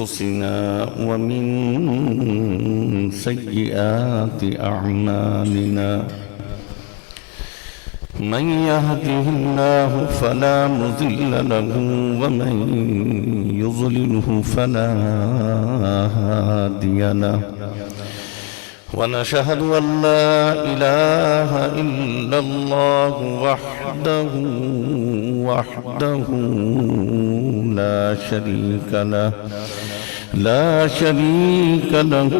أنفسنا ومن سيئات أعمالنا من يهده الله فلا مضل له ومن يضلله فلا هادي له ونشهد أن لا إله إلا الله وحده لا شريك له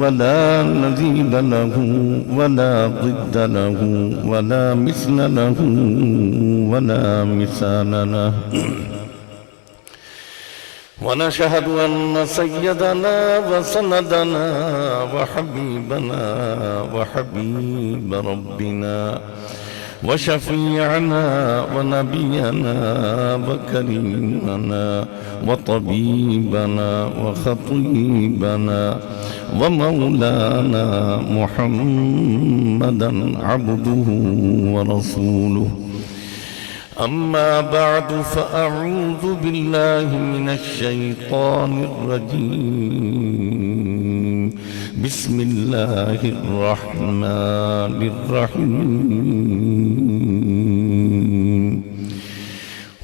ولا نظير له ولا ضد له ولا مثل له ولا مثال له ونشهد أن سيدنا وسندنا وحبيبنا وحبيب ربنا وشفيعنا ونبينا وكريمنا وطبيبنا وخطيبنا ومولانا محمدا عبده ورسوله أما بعد فأعوذ بالله من الشيطان الرجيم بسم الله الرحمن الرحيم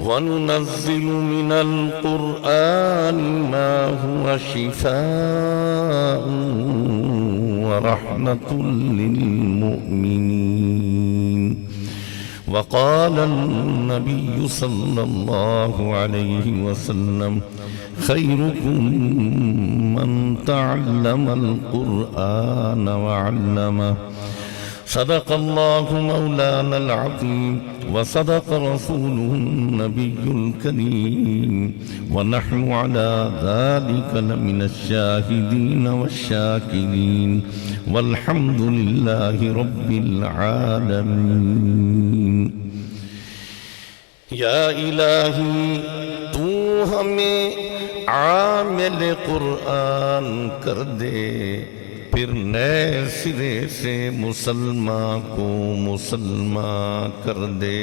وننزل من القرآن ما هو شفاء ورحمة للمؤمنين وقال النبي صلى الله عليه وسلم خيركم من تعلم القرآن وعلمه صدق الله مولانا العظيم وصدق رسوله النبي الكريم ونحن على ذلك لمن الشاهدين والشاكرين والحمد لله رب العالمين یا الہی تو ہمیں عامل قرآن کر دے پھر نئے سرے سے مسلمان کو مسلمان کر دے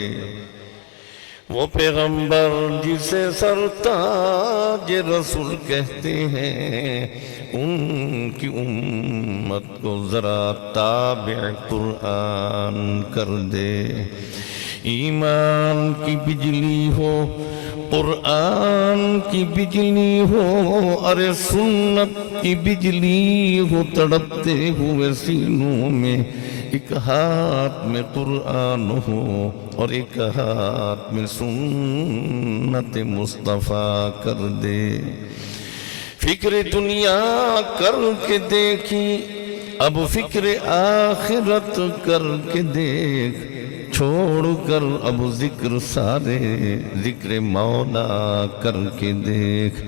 وہ پیغمبر جسے سرتاج رسول کہتے ہیں ان کی امت کو ذرا تابع قرآن کر دے ایمان کی بجلی ہو قرآن کی بجلی ہو ارے سنت کی بجلی ہو تڑپتے ہوئے سینوں میں ایک ہاتھ میں قرآن ہو اور ایک ہاتھ میں سنت مصطفیٰ کر دے فکر دنیا کر کے دیکھی اب فکر آخرت کر کے دیکھ چھوڑ کر اب ذکر سارے ذکر مولا کر کے دیکھ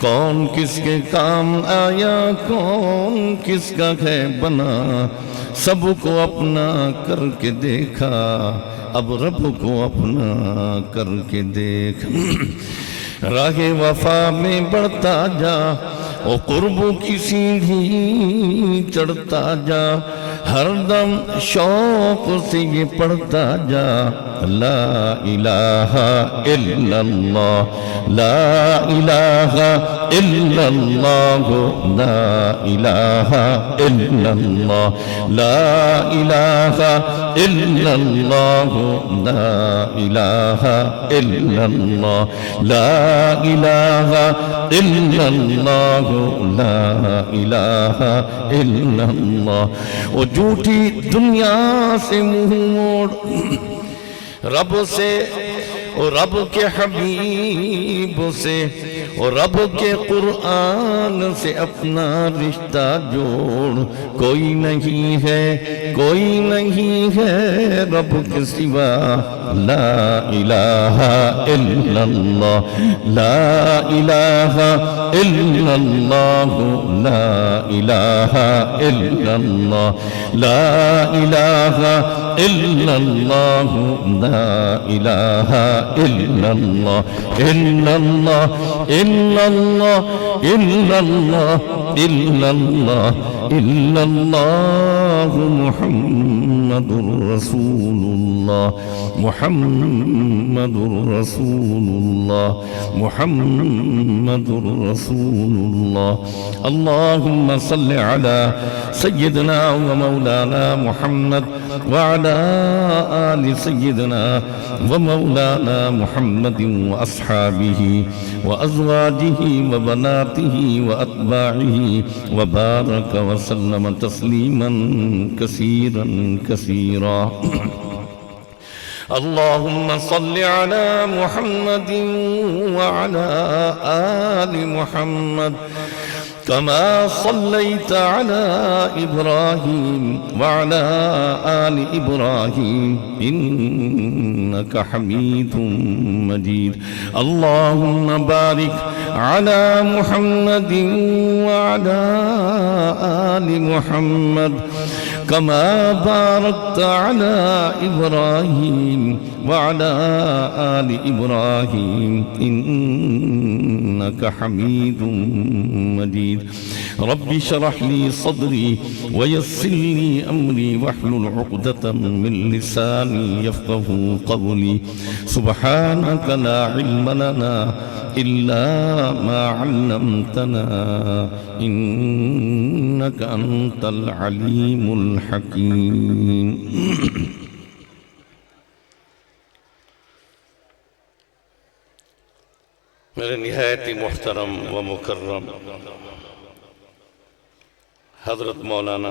کون کس کے کام آیا کون کس کا ہے بنا سب کو اپنا کر کے دیکھا اب رب کو اپنا کر کے دیکھ راہ وفا میں بڑھتا جا وہ قرب کی سیڑھی چڑھتا جا ہر دم شوق سے یہ پڑھتا جا لا الہ الا اللہ لا الہ الا اللہ لا الہ الا اللہ لا الہ الا اللہ لا الہ الا اللہ لا الہ الا اللہ لا الہ الا اللہ وہ جھوٹی دنیا سے منہ موڑ رب سے اور رب کے حبیب سے اور رب کے قرآن سے اپنا رشتہ جوڑ کوئی نہیں ہے رب کے سوا لا الہ الا اللہ لا الہ الا اللہ لا الہ الا اللہ لا الہ الا اللہ لا الہ الا اللہ الا اللہ الا اللہ الا اللہ الا اللہ الا اللہ محمد محمد رسول الله محمد رسول الله محمد رسول الله اللهم صل على سيدنا ومولانا محمد وعلى آل سيدنا ومولانا محمد وأصحابه وأزواجه وبناته وأتباعه وبارك وسلم تسليما كثيرا كثيرا اللهم صل على محمد وعلى آل محمد كما صليت على إبراهيم وعلى آل إبراهيم إنك حميد مجيد اللهم بارك على محمد وعلى آل محمد كما باركت على إبراهيم وعلى آل إبراهيم إنك حميد مجيد رب اشرح لي صدري ويسر لي أمري واحلل عقدة من لساني يفقه قولي سبحانك لا علم لنا إلا ما علمتنا إنك أنت العليم الحكيم میرے نہایت محترم و مکرم حضرت مولانا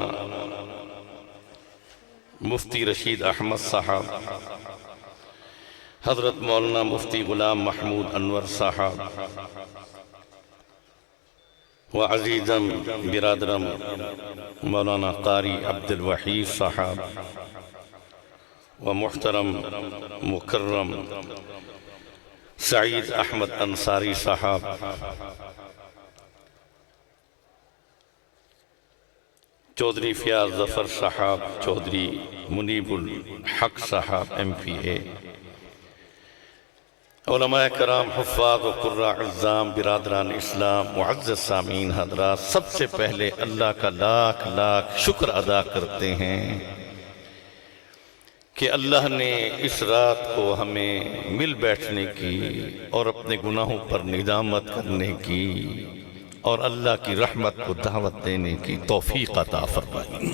مفتی رشید احمد صاحب حضرت مولانا مفتی غلام محمود انور صاحب وعزیزم برادرم مولانا قاری عبد الوحید صاحب ومحترم مکرم سعید احمد انصاری صاحب چودھری فیاض ظفر صاحب چودھری منیب الحق صاحب MP علماء کرام حفاظ و قراء عظام برادران اسلام معزز سامعین حضرات سب سے پہلے اللہ کا لاکھ لاکھ شکر ادا کرتے ہیں کہ اللہ نے اس رات کو ہمیں مل بیٹھنے کی اور اپنے گناہوں پر ندامت کرنے کی اور اللہ کی رحمت کو دعوت دینے کی توفیق عطا فرمائی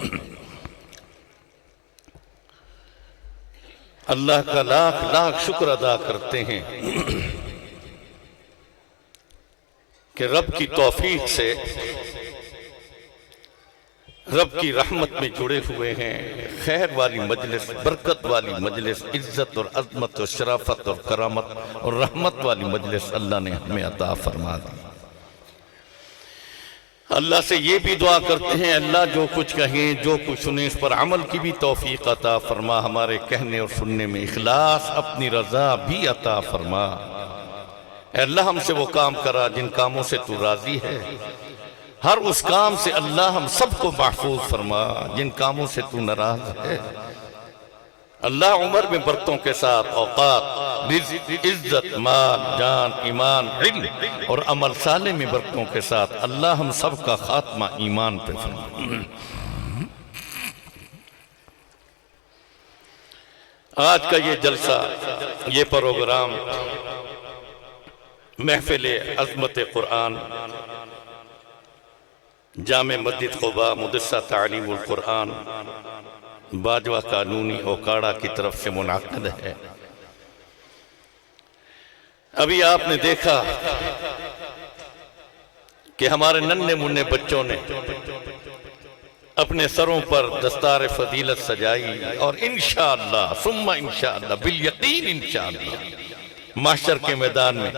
اللہ کا لاکھ لاکھ شکر ادا کرتے ہیں کہ رب کی توفیق سے رب کی رحمت میں جڑے ہوئے ہیں خیر والی مجلس برکت والی مجلس عزت اور عظمت اور شرافت اور کرامت اور رحمت والی مجلس اللہ نے ہمیں عطا فرما دی اللہ سے یہ بھی دعا کرتے ہیں اللہ جو کچھ کہیں جو کچھ سنیں اس پر عمل کی بھی توفیق عطا فرما ہمارے کہنے اور سننے میں اخلاص اپنی رضا بھی عطا فرما اے اللہ ہم سے وہ کام کرا جن کاموں سے تو راضی ہے ہر اس کام سے اللہ ہم سب کو محفوظ فرما جن کاموں سے تو ناراض ہے اللہ عمر میں برکتوں کے ساتھ اوقات رزق عزت مال جان ایمان علم اور عمل صالح میں برکتوں کے ساتھ اللہ ہم سب کا خاتمہ ایمان پہ فرما آج کا یہ جلسہ یہ پروگرام محفل عظمت قرآن جامع مسجد قباء مدرسہ تعلیم القرآن باجوہ قانونی اوکاڑا کی طرف سے منعقد ہے ابھی آپ نے دیکھا کہ ہمارے ننھے منھے بچوں نے اپنے سروں پر دستار فضیلت سجائی اور انشاءاللہ ثم انشاءاللہ بالیقین انشاءاللہ محشر کے میدان میں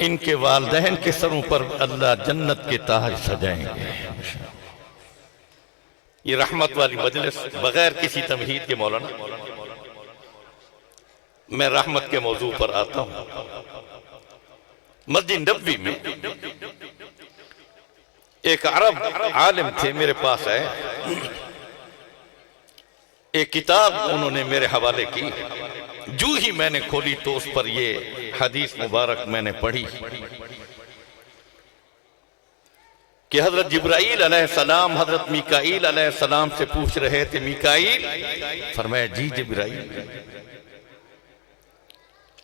ان کے والدین کے سروں پر اللہ جنت کے تاج سجائیں گے یہ رحمت والی مجلس بغیر کسی تمہید کے مولانا میں رحمت کے موضوع پر آتا ہوں مسجد نبوی میں ایک عرب عالم تھے میرے پاس آئے ایک کتاب انہوں نے میرے حوالے کی جو ہی میں نے کھولی تو اس پر یہ حدیث مبارک میں نے پڑھی کہ حضرت جبرائیل علیہ السلام حضرت میکائیل علیہ السلام سے پوچھ رہے تھے، میکائیل، فرمایا جی جبرائیل،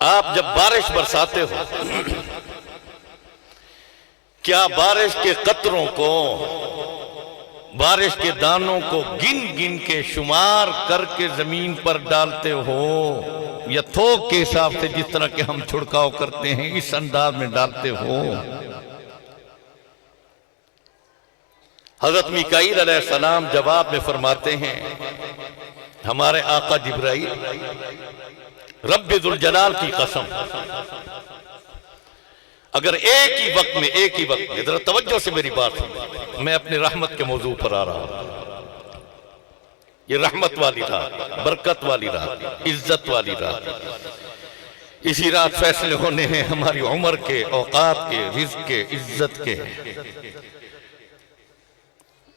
آپ جب بارش برساتے ہو کیا بارش کے قطروں کو، بارش کے دانوں کو گن گن کے شمار کر کے زمین پر ڈالتے ہو، یا تھوک کے حساب سے جس طرح کہ ہم چھڑکاؤ کرتے ہیں اس انداز میں ڈالتے ہو؟ حضرت میکائیل علیہ السلام جواب میں فرماتے ہیں، ہمارے آقا جبرائیل، رب ذوالجلال کی قسم، اگر ایک ہی وقت میں ذرا توجہ سے میری بات سنیں، میں اپنے رحمت کے موضوع پر آ رہا ہوں، یہ رحمت والی رات، برکت والی رات، عزت والی رات، اسی رات فیصلے ہونے ہیں ہماری عمر کے، اوقات کے، رزق کے، عزت کے،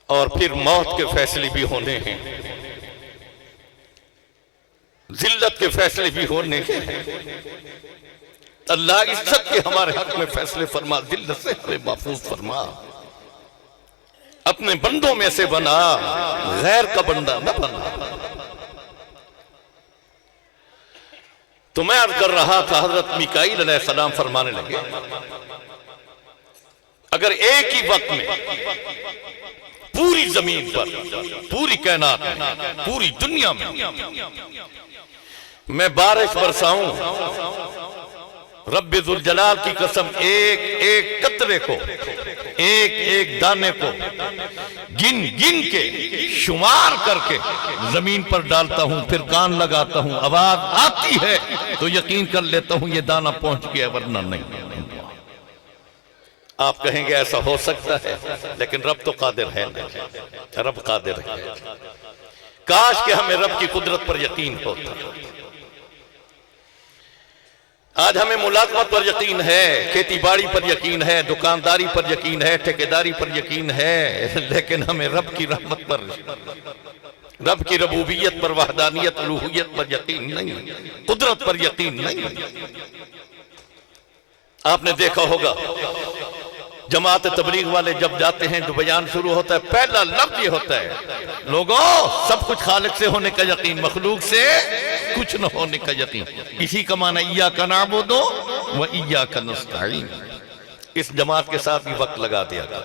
اور پھر موت کے فیصلے بھی ہونے ہیں، ذلت کے فیصلے بھی ہونے ہیں۔ اللہ عزت کے ہمارے حق میں فیصلے فرما، ذلت سے ہمیں محفوظ فرما، اپنے بندوں میں سے بنا، غیر کا بندہ نہ بنا۔ تو میں عرض کر رہا تھا، حضرت میکائیل علیہ السلام فرمانے لگے، اگر ایک ہی وقت میں پوری زمین پر، پوری کائنات میں، پوری دنیا میں بارش برساؤں، رب ذوالجلال کی قسم، ایک ایک قطرے کو، ایک ایک دانے کو گن گن کے، شمار کر کے زمین پر ڈالتا ہوں، پھر کان لگاتا ہوں، آواز آتی ہے تو یقین کر لیتا ہوں یہ دانہ پہنچ گیا، ورنہ نہیں۔ آپ کہیں گے ایسا ہو سکتا ہے، لیکن رب تو قادر ہے، رب قادر ہے۔ کاش کہ ہمیں رب کی قدرت پر یقین ہوتا۔ آج ہمیں ملازمت پر یقین ہے، کھیتی باڑی پر یقین ہے، دکانداری پر یقین ہے، ٹھیکیداری پر یقین ہے، لیکن ہمیں رب کی رحمت پر، رب کی ربوبیت پر، وحدانیت، الوہیت پر یقین نہیں، قدرت پر یقین نہیں۔ آپ نے دیکھا ہوگا جماعت تبلیغ والے جب جاتے ہیں جو بیان شروع ہوتا ہے، پہلا لفظ یہ ہوتا ہے، لوگوں سب کچھ خالق سے ہونے کا یقین، مخلوق سے کچھ نہ ہونے کا یقین۔ اسی کا معنی ایاک نعبد و ایاک نستعین۔ اس جماعت کے ساتھ بھی وقت لگا دیا گیا،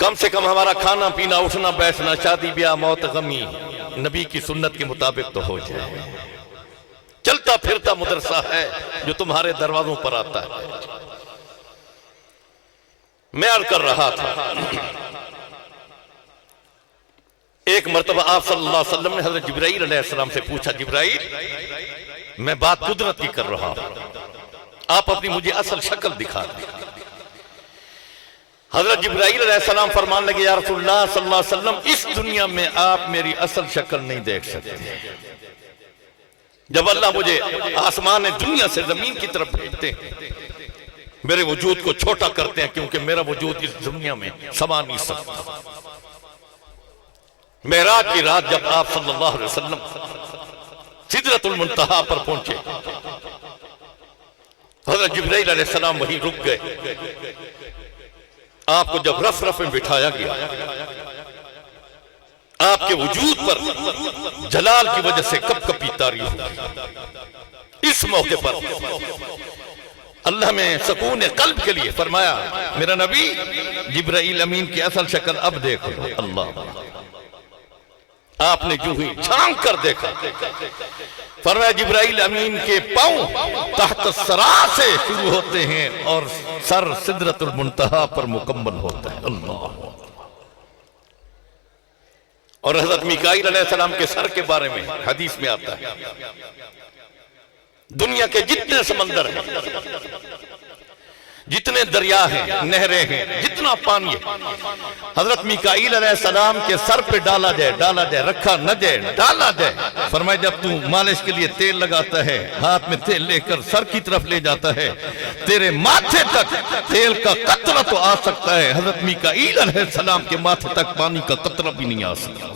کم سے کم ہمارا کھانا پینا، اٹھنا بیٹھنا، شادی بیاہ، موت غمی نبی کی سنت کے مطابق تو ہو جائے۔ چلتا پھرتا مدرسہ ہے جو تمہارے دروازوں پر آتا ہے۔ میں عرض کر رہا تھا، ایک مرتبہ آپ صلی اللہ علیہ وسلم نے حضرت جبرائیل علیہ السلام سے پوچھا، جبرائیل میں بات قدرت کی کر رہا ہوں، آپ اپنی مجھے اصل شکل دکھا دیں۔ حضرت جبرائیل علیہ السلام فرمان لگے، یا رسول اللہ صلی اللہ علیہ وسلم، اس دنیا میں آپ میری اصل شکل نہیں دیکھ سکتے۔ جب اللہ مجھے آسمان دنیا سے زمین کی طرف بھیجتے ہیں، میرے وجود کو چھوٹا کرتے ہیں، کیونکہ میرا وجود اس دنیا میں سما نہیں سکتا۔ معراج کی رات جب آپ صلی اللہ علیہ وسلم سدرۃ المنتہا پر پہنچے، حضرت جبرائیل علیہ السلام وہیں رک گئے۔ آپ کو جب رف رف میں بٹھایا گیا، آپ کے وجود پر جلال کی وجہ سے کپ کپی طاری ہوئی۔ اس موقع پر اللہ میں سکون قلب کے لیے فرمایا، میرا نبی جبرائیل امین کی اصل شکل اب دیکھو۔ اللہ، آپ نے جو ہی چھانک کر دیکھا، فرمایا جبرائیل امین کے پاؤں تحت الثرا سے شروع ہوتے ہیں اور سر سدرۃ المنتہا پر مکمل ہوتا ہے۔ اللہ، اور حضرت میکائیل علیہ السلام کے سر کے بارے میں حدیث میں آتا ہے، دنیا کے جتنے سمندر ہیں، جتنے دریا ہیں، نہریں ہیں، جتنا پانی ہے، حضرت میکائیل علیہ السلام کے سر پہ ڈالا جائے، رکھا نہ جائے، ڈالا جائے۔ فرمایا جب تو مالش کے لیے تیل لگاتا ہے، ہاتھ میں تیل لے کر سر کی طرف لے جاتا ہے، تیرے ماتھے تک تیل کا قطرہ تو آ سکتا ہے، حضرت میکائیل علیہ السلام کے ماتھے تک پانی کا قطرہ بھی نہیں آ سکتا۔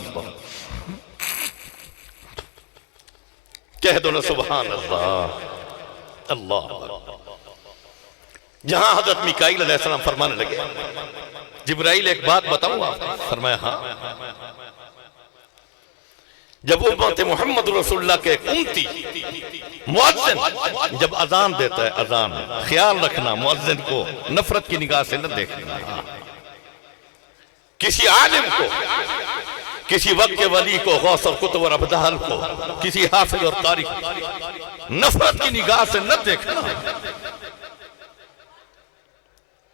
کہہ دو نا سبحان اللہ۔ اللہ، جہاں حضرت میکائیل علیہ السلام فرمانے لگے جبرائیل ایک بات بتاؤں آپ؟ فرمایا ہاں۔ جب امت محمد رسول اللہ کے ایک امتی مؤذن جب اذان دیتا ہے، اذان خیال رکھنا مؤذن کو نفرت کی نگاہ سے نہ دیکھنا، کسی عالم کو، کسی وقت کے ولی کو، غوث اور قطب اور ابدال کو، کسی حافظ اور قاری کو نفرت کی نگاہ سے نہ دیکھنا۔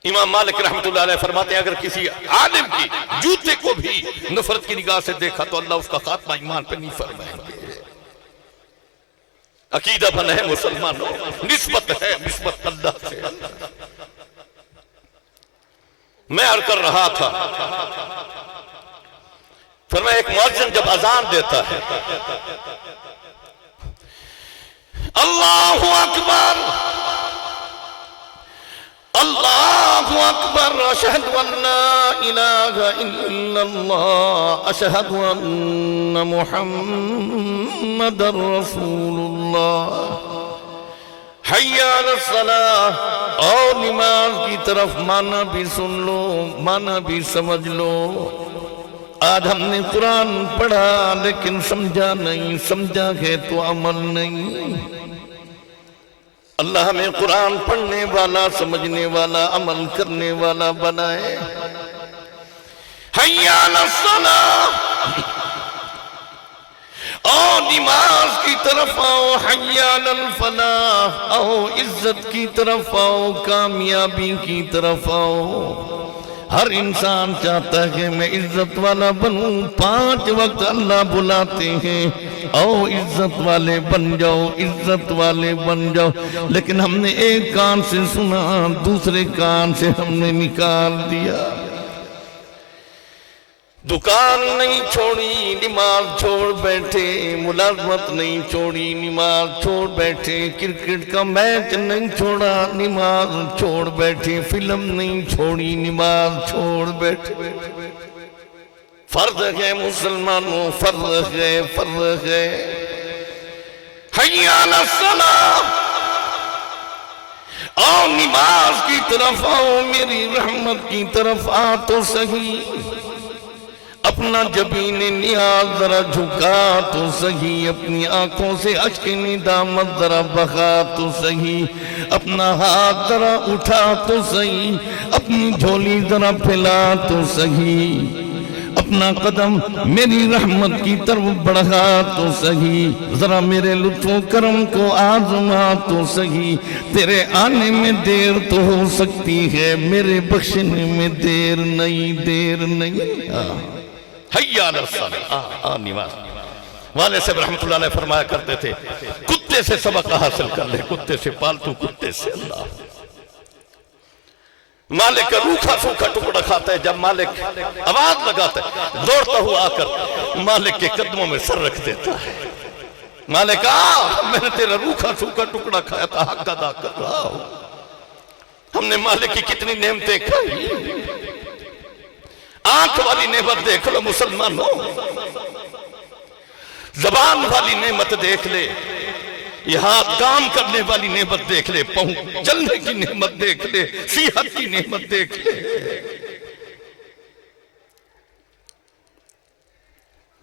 امام مالک رحمت اللہ علیہ فرماتے ہیں اگر کسی عالم کی جوتے کو بھی نفرت کی نگاہ سے دیکھا تو اللہ اس کا خاتمہ ایمان پہ نہیں فرمائیں گے۔ عقیدہ بنا ہے مسلمانوں، نسبت ہے نسبت اللہ سے۔ میں عرض کر رہا تھا فرمایا ایک مؤذن جب اذان دیتا ہے اللہ اکبر اللہ اکبر اشہد ان لا الہ الا اللہ اشہد ان محمد رسول اللہ حی علی الصلاۃ، اور نماز کی طرف معنی بھی سن لو، معنی بھی سمجھ لو۔ آج ہم نے قرآن پڑھا لیکن سمجھا نہیں، سمجھا ہے تو عمل نہیں۔ اللہ ہمیں قرآن پڑھنے والا، سمجھنے والا، عمل کرنے والا بنائے۔ حی علی الصلاۃ، اور نماز کی طرف آؤ، حی علی الفلاح، آؤ عزت کی طرف آؤ، کامیابی کی طرف آؤ۔ ہر انسان چاہتا ہے کہ میں عزت والا بنوں، 5 وقت اللہ بلاتے ہیں او عزت والے بن جاؤ، عزت والے بن جاؤ، لیکن ہم نے ایک کان سے سنا، دوسرے کان سے ہم نے نکال دیا۔ دکان نہیں چھوڑی، نماز چھوڑ بیٹھے، ملازمت نہیں چھوڑی، نماز چھوڑ بیٹھے، کرکٹ کا میچ نہیں چھوڑا، نماز چھوڑ بیٹھے، فلم نہیں چھوڑی، نماز چھوڑ بیٹھے۔ فرض ہے مسلمانوں، فرض ہے، فرض ہے۔ حی علی الصلاۃ، آؤ نماز کی طرف آؤ، میری رحمت کی طرف آ تو صحیح۔ اپنا جبین نیاز ذرا جھکا تو صحیح، اپنی آنکھوں سے اشک ندامت ذرا بہا تو صحیح، اپنا ہاتھ ذرا اٹھا تو صحیح، اپنی جھولی ذرا پھیلا تو صحیح، اپنا قدم میری رحمت کی طرف بڑھا تو صحیح، ذرا میرے لطف و کرم کو آزما تو صحیح۔ تیرے آنے میں دیر تو ہو سکتی ہے، میرے بخشنے میں دیر نہیں، دیر نہیں۔ حی علی الصلاۃ، نماز۔ والد صاحب رحمت اللہ علیہ فرمایا کرتے تھے کتے سے سبق حاصل کر لے، کتے سے، پالتو کتے سے۔ اللہ مالک کا روکھا سوکھا ٹکڑا کھاتا ہے، جب مالک آواز لگاتا ہے دوڑتا ہوا آ کر مالک کے قدموں میں سر رکھ دیتا ہے۔ مالک میں نے تیرا روکھا سوکھا ٹکڑا کھایا تھا، حق ادا کر رہا ہوں۔ ہم نے مالک کی کتنی نعمتیں کھائی۔ آنکھ والی نعمت دیکھ لو مسلمانوں، زبان والی نعمت دیکھ لے، یہ ہاتھ کام کرنے والی نعمت دیکھ لے، پاؤں چلنے کی نعمت دیکھ لے، صحت کی نعمت دیکھ لے۔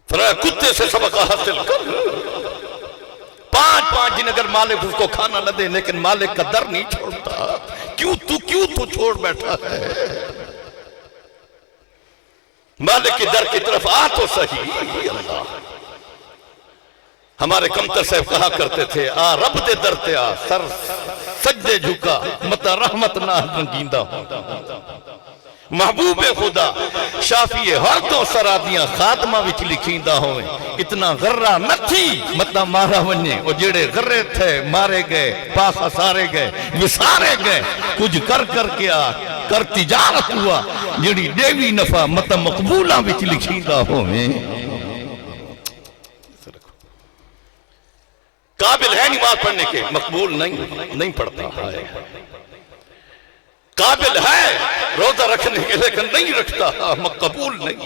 فرمایا کتے سے سبق حاصل کر۔ 5 دن اگر مالک اس کو کھانا نہ دے، لیکن مالک کا در نہیں چھوڑتا۔ کیوں تو چھوڑ بیٹھا ہے؟ مالک کی در کی طرف آ تو صحیح۔ اللہ ہمارے کمتر صاحب کہا کرتے تھے آ رب دے در تے آ، سر سجدے جھکا، متا رحمت نہ رنگیندہ ہو۔ محبوب خدا شافی ہر تو سرادیاں خاتمہ وچ لکھیندہ ہوئے، اتنا غرہ نہ تھی متا مارا ونجے، اور جڑے غرے تھے مارے گئے، پاس سارے گئے، وسارے گئے، کچھ کر کے آ کر تجارت ہوا، جڑی دیوی نفع متا مقبولہ وچ لکھیندہ ہوئے۔ قابل ہے نماز پڑھنے کے، مقبول نہیں پڑھتا ہے۔ قابل ہے روزہ رکھنے کے لیکن نہیں رکھتا، قبول نہیں۔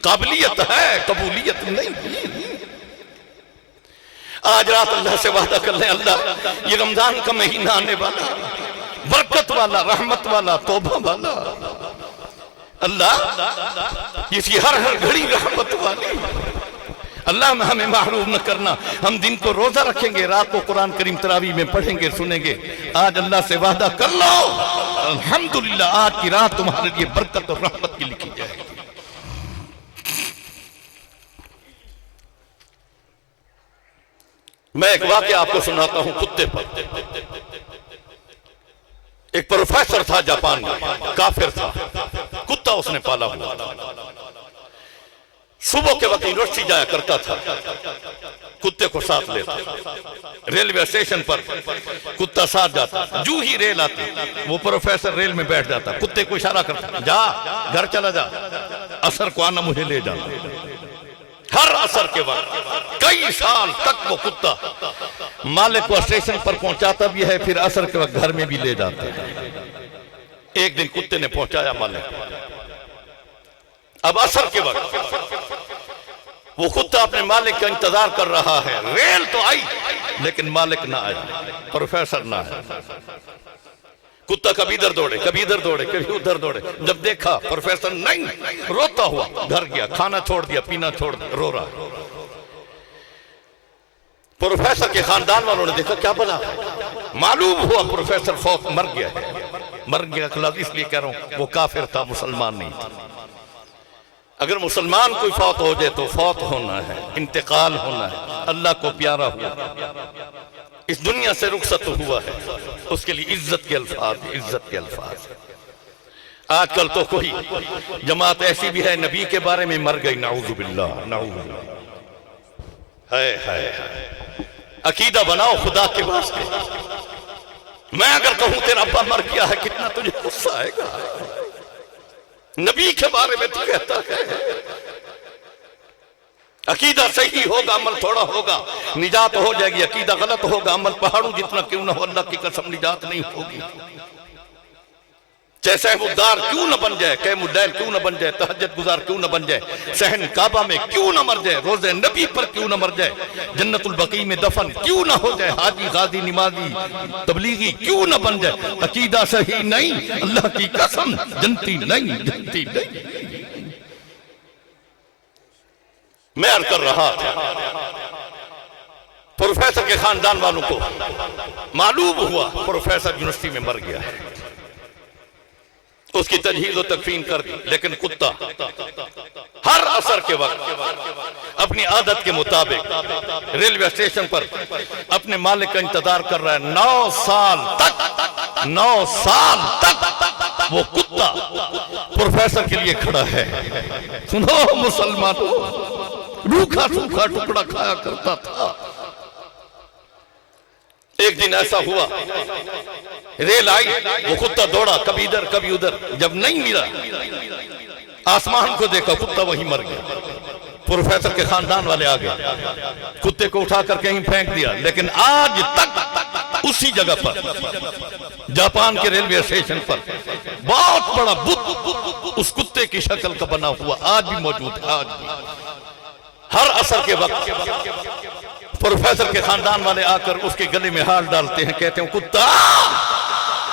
قابلیت ہے، قبولیت نہیں۔ آج رات اللہ سے وعدہ کر لیں، اللہ یہ رمضان کا مہینہ آنے والا، برکت والا، رحمت والا، توبہ والا اللہ، اس کی ہر گھڑی رحمت والی اللہ میں ہمیں محروم نہ کرنا۔ ہم دن کو روزہ رکھیں گے، رات کو قرآن کریم تراویح میں پڑھیں گے، سنیں گے۔ آج اللہ سے وعدہ کر لو الحمدللہ آج کی رات تمہارے لیے برکت اور رحمت کی لکھی جائے گی۔ میں ایک واقعہ آپ کو سناتا ہوں کتے پر۔ ایک پروفیسر تھا جاپان میں، کافر تھا، کتا اس نے پالا ہوا۔ صبح کے وقت یونیورسٹی جایا کرتا تھا، کتے کو ساتھ لیتا، ریلوے اسٹیشن پر کتا ساتھ جاتا، جو ہی ریل آتی وہ پروفیسر ریل میں بیٹھ جاتا، کتے کو اشارہ کرتا، جا گھر چلا جا، عصر کو آنا مجھے لے جانا۔ ہر عصر کے وقت کئی سال تک وہ کتا مالک کو اسٹیشن پر پہنچاتا بھی ہے، پھر عصر کے وقت گھر میں بھی لے جاتا ہے۔ ایک دن کتے نے پہنچایا مالک، اب عصر کے وقت وہ کتا اپنے مالک کا انتظار کر رہا ہے۔ ریل تو آئی لیکن مالک نہ آیا، پروفیسر نہ آیا۔ کتا کبھی ادھر دوڑے، کبھی ادھر دوڑے، کبھی ادھر دوڑے۔ جب دیکھا پروفیسر نہیں، روتا ہوا گھر گیا، کھانا چھوڑ دیا، پینا چھوڑ دیا، رو رہا۔ پروفیسر کے خاندان والوں نے دیکھا کیا بنا، معلوم ہوا پروفیسر فوت مر گیا ہے۔ مر گیا اس لیے کہہ رہا ہوں وہ کافر تھا، مسلمان نہیں تھا۔ اگر مسلمان کوئی فوت ہو جائے تو فوت ہونا ہے، انتقال ہونا ہے، اللہ کو پیارا ہوا، اس دنیا سے رخصت ہوا ہے، اس کے لیے عزت کے الفاظ، عزت کے الفاظ۔ آج کل تو کوئی جماعت ایسی بھی ہے نبی کے بارے میں مر گئی، نعوذ باللہ، نعوذ باللہ۔ عقیدہ بناؤ خدا کے واسطے۔ میں اگر کہوں تیرا ابا مر گیا ہے کتنا تجھے غصہ آئے گا، نبی کے بارے میں تو کہتا ہے۔ عقیدہ صحیح ہوگا عمل تھوڑا ہوگا، نجات ہو جائے گی۔ عقیدہ غلط ہوگا عمل پہاڑوں جتنا کیوں نہ ہو، اللہ کی قسم نجات نہیں ہوگی۔ چاہے سہم الدار کیوں نہ بن جائے، قیام اللیل کیوں نہ بن جائے، تہجد گزار کیوں نہ بن جائے، صحن کعبہ میں کیوں نہ مر جائے، روزہ نبی پر کیوں نہ مر جائے، جنت البقیع میں دفن کیوں نہ ہو جائے، حاجی غازی نمازی تبلیغی کیوں نہ بن جائے، عقیدہ صحیح نہیں، اللہ کی قسم جنتی نہیں، جنتی نہیں۔ میں عرض کر رہا تھا پروفیسر کے خاندان والوں کو معلوم ہوا پروفیسر یونیورسٹی میں مر گیا ہے، اس کی تجہیز و تکفین کر دی، لیکن کتا ہر عصر کے وقت اپنی عادت کے مطابق ریلوے اسٹیشن پر اپنے مالک کا انتظار کر رہا ہے۔ 9 سال تک 9 سال تک وہ کتا پروفیسر کے لیے کھڑا ہے۔ سنو مسلمانوں، روکھا سوکھا ٹکڑا کھایا کرتا تھا۔ ایک دن ایسا ہوا ریل آئی، وہ کتا دوڑا کبھی ادھر کبھی ادھر، جب نہیں ملا آسمان کو دیکھا کتا وہی مر گیا۔ پروفیسر کے خاندان والے آ گئے، کتے کو اٹھا کر کہیں پھینک دیا، لیکن آج تک اسی جگہ پر جاپان کے ریلوے اسٹیشن پر بہت بڑا بت اس کتے کی شکل کا بنا ہوا آج بھی موجود ہے۔ آج بھی ہر عصر کے وقت پروفیسر کے خاندان والے آ کر اس کے گلے میں ہاتھ ڈالتے ہیں، کہتے ہیں کتا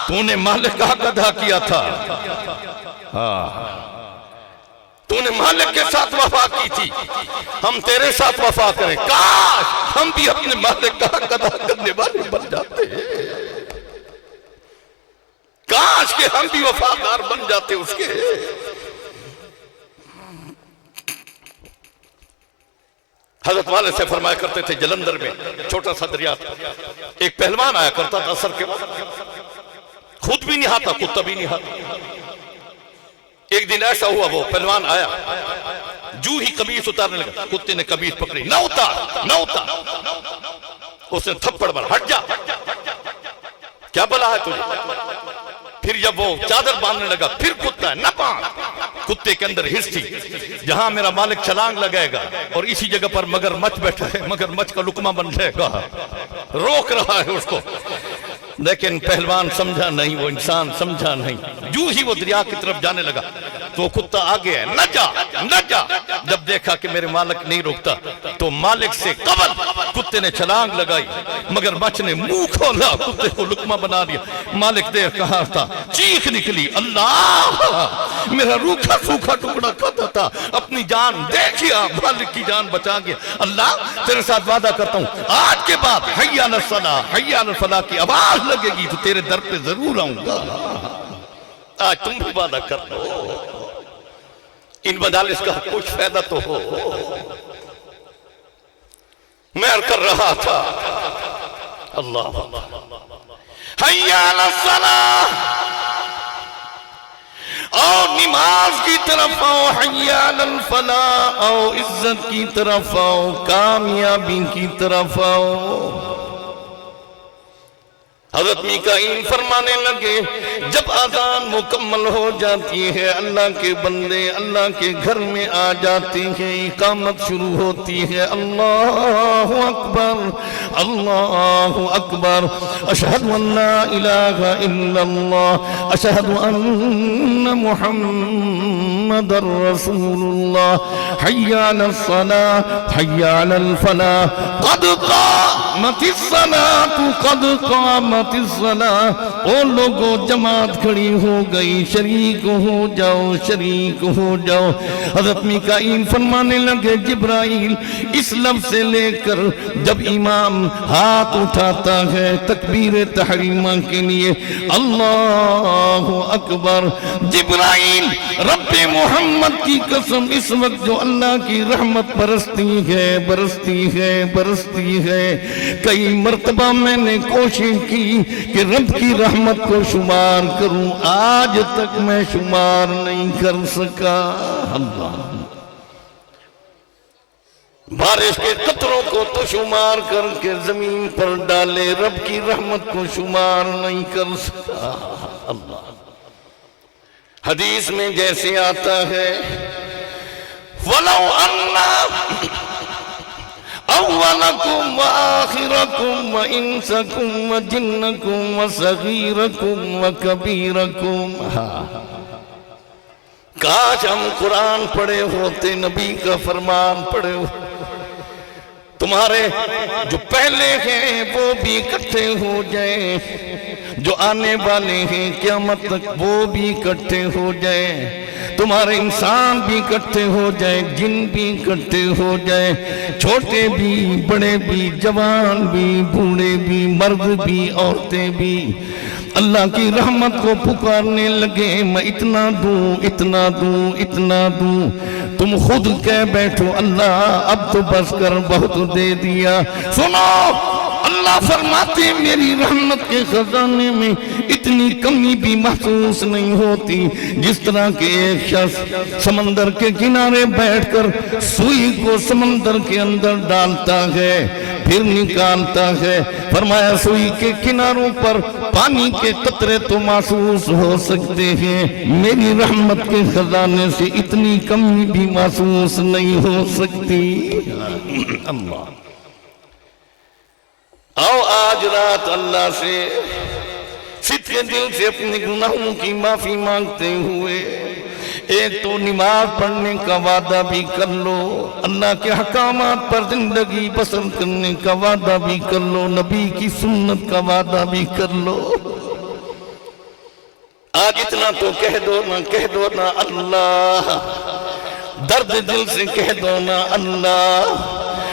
تو نے مالک کا حق ادا کیا تھا، تو نے مالک کے ساتھ وفا کی تھی، ہم تیرے ساتھ وفا کریں، کاش ہم بھی اپنے مالک کا حق ادا کرنے والے بن جاتے ہیں، کاش کہ ہم بھی وفادار بن جاتے اس کے۔ حضرت والد سے فرمایا کرتے تھے جلندر میں چھوٹا سا دریا تھا، ایک پہلوان آیا کرتا تھا عصر کے وقت، خود بھی نہاتا کتا بھی نہاتا۔ ایک دن ایسا ہوا وہ پہلوان آیا، جو ہی قمیص اتارنے لگا کتے نے قمیص پکڑی، نہ اتار نہ اتار، اس نے تھپڑ مارا، ہٹ جا، کیا بلا ہے تجھے؟ پھر جب وہ چادر باندھنے لگا پھر کتا ہے، نہ باندھ۔ کتے کے اندر حس تھی، جہاں میرا مالک چھلانگ لگائے گا اور اسی جگہ پر مگر مچھ بیٹھا ہے، مگر مچھ کا لقمہ بن جائے گا، روک رہا ہے اس کو، لیکن پہلوان سمجھا نہیں، وہ انسان سمجھا نہیں۔ جو ہی وہ دریا کی طرف جانے لگا تو کتا آگے ہے، نہ جا نہ جا۔ جب دیکھا کہ میرے مالک نہیں رکتا تو مالک سے قبل کتے نے چھلانگ لگائی، مگر مچھ نے منہ کھولا، کتے کو لقمہ بنا دیا۔ مالک دیکھ کہا تھا، چیخ نکلی، اللہ میرا روکھا سوکھا ٹکڑا کھاتا تھا، اپنی جان دیکھیا، مالک کی جان بچا گیا۔ اللہ تیرے ساتھ وعدہ کرتا ہوں، آج کے بعد حی علی الصلاۃ حی علی الفلاح کی آواز لگے گی تو تیرے در پہ ضرور آؤں گا۔ آج تم بھی وعدہ کر لو، ان مجالس کا کچھ فائدہ تو ہو۔ میں کر رہا تھا اللہ حی علی الصلاۃ، اور نماز کی طرف آؤ، حی علی الفلاح، آؤ عزت کی طرف آؤ، کامیابی کی طرف آؤ۔ حضرت میکائیل فرمانے لگے جب آذان مکمل ہو جاتی ہے، اللہ کے بندے اللہ کے گھر میں آ جاتے ہیں، اقامت شروع ہوتی ہے، اللہ اکبر اللہ اکبر، اشہد ان لا الہ الا اللہ، اشہد ان محمد رسول اللہ، حی علی الصلاۃ حی علی الفلاح، قد قامت الصلاۃ قد قامت الصلاۃ۔ او لوگوں جماعت کھڑی ہو گئی، شریک ہو جاؤ شریک ہو جاؤ۔ حضرت میکائیل فرمانے لگے جبرائیل اس لفظ سے لے کر جب امام ہاتھ اٹھاتا ہے تکبیر تحریمہ کے لیے، اللہ اکبر، جبرائیل رب محمد کی قسم اس وقت جو اللہ کی رحمت برستی ہے برستی ہے برستی ہے، کئی مرتبہ میں نے کوشش کی کہ رب کی رحمت کو شمار کروں، آج تک میں شمار نہیں کر سکا۔ اللہ بارش کے قطروں کو تو شمار کر کے زمین پر ڈالے، رب کی رحمت کو شمار نہیں کر سکا۔ اللہ حدیث میں جیسے آتا ہے، وَلَوْ أَنَّا اولکم وآخرکم وانسکم وجنکم وصغیرکم وکبیرکم۔ کاش ہم قرآن پڑھے ہوتے، نبی کا فرمان پڑھے ہوتے، تمہارے جو پہلے ہیں وہ بھی اکٹھے ہو جائیں، جو آنے والے ہیں قیامت تک وہ بھی اکٹھے ہو جائیں، تمہارے انسان بھی اکٹھے ہو جائیں، جن بھی اکٹھے ہو جائیں، چھوٹے بھی بڑے بھی جوان بھی بوڑھے بھی مرد بھی عورتیں بھی، اللہ کی رحمت کو پکارنے لگے، میں اتنا دوں اتنا دوں اتنا دوں۔ تم خود کہہ بیٹھو اللہ اب تو بس کر، بہت دے دیا۔ سنو اللہ فرماتے میری رحمت کے خزانے میں اتنی کمی بھی محسوس نہیں ہوتی، جس طرح کہ ایک شخص سمندر کے کنارے بیٹھ کر سوئی کو سمندر کے اندر ڈالتا ہے پھر نکالتا ہے۔ فرمایا سوئی کے کناروں پر پانی کے قطرے تو محسوس ہو سکتے ہیں، میری رحمت کے خزانے سے اتنی کمی بھی محسوس نہیں ہو سکتی۔ اللہ آؤ آج رات اللہ سے صدق دل سے اپنے گناہوں کی معافی مانگتے ہوئے ایک تو نماز پڑھنے کا وعدہ بھی کر لو، اللہ کے حکامات پر زندگی بسر کرنے کا وعدہ بھی کر لو، نبی کی سنت کا وعدہ بھی کر لو۔ آج اتنا تو کہہ دو نا اللہ، درد دل سے کہہ دو نا اللہ،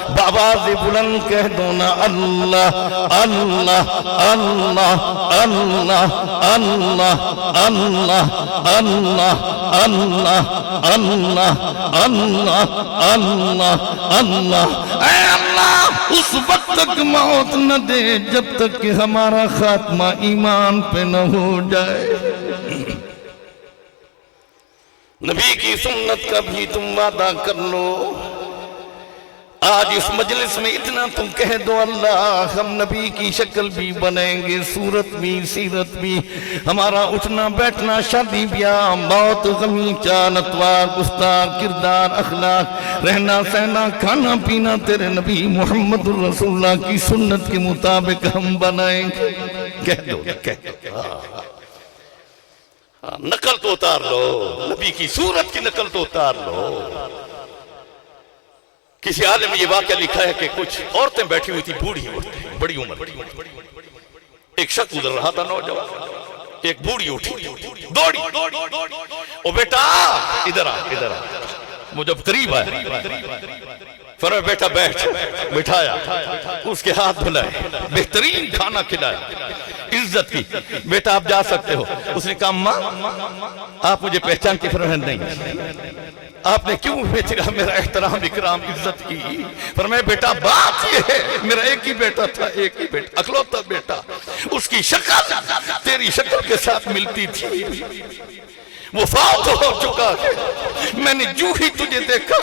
بآواز بلند کہہ دو نا اللہ اللہ اللہ اللہ اللہ اللہ اللہ اللہ اللہ اللہ اللہ اللہ۔ اے اللہ اس وقت تک موت نہ دے جب تک کہ ہمارا خاتمہ ایمان پہ نہ ہو جائے۔ نبی کی سنت کا بھی تم وعدہ کر لو۔ آج اس مجلس میں اتنا تم کہہ دو اللہ، ہم نبی کی شکل بھی بنیں گے، صورت بھی سیرت بھی، ہمارا اٹھنا بیٹھنا شادی بیاہ موت غمی چال اتوار گفتار کردار اخلاق رہنا سہنا کھانا پینا تیرے نبی محمد الرسول اللہ کی سنت کے مطابق ہم بنائیں گے۔ کہہ دو نقل تو اتار لو، نبی کی صورت کی نقل تو اتار لو۔ کسی عالم نے یہ واقعہ لکھا ہے کہ کچھ عورتیں بیٹھی ہوئی تھی، بوڑھی عورتیں، بڑی عمر، ایک شخص گزر رہا تھا نوجوان، ایک بوڑھی اٹھی دوڑی، او بیٹا ادھر آ ادھر آ۔ وہ جب قریب آیا فرمایا بیٹا بیٹھ، بٹھایا، اس کے ہاتھ دھلائے، بہترین کھانا کھلایا، عزت کی، بیٹا آپ جا سکتے ہو۔ اس نے کہا ماں آپ مجھے پہچان کے؟ فرمایا نہیں۔ آپ نے کیوں میرا احترام اکرام عزت کی؟ فرمایا بیٹا بات یہ ہے، میرا ایک ہی بیٹا تھا، ایک ہی بیٹا، اکلوتا بیٹا، اس کی شکل تیری شکل کے ساتھ ملتی تھی، وہ فوت ہو چکا ہے۔ میں نے جو ہی تجھے دیکھا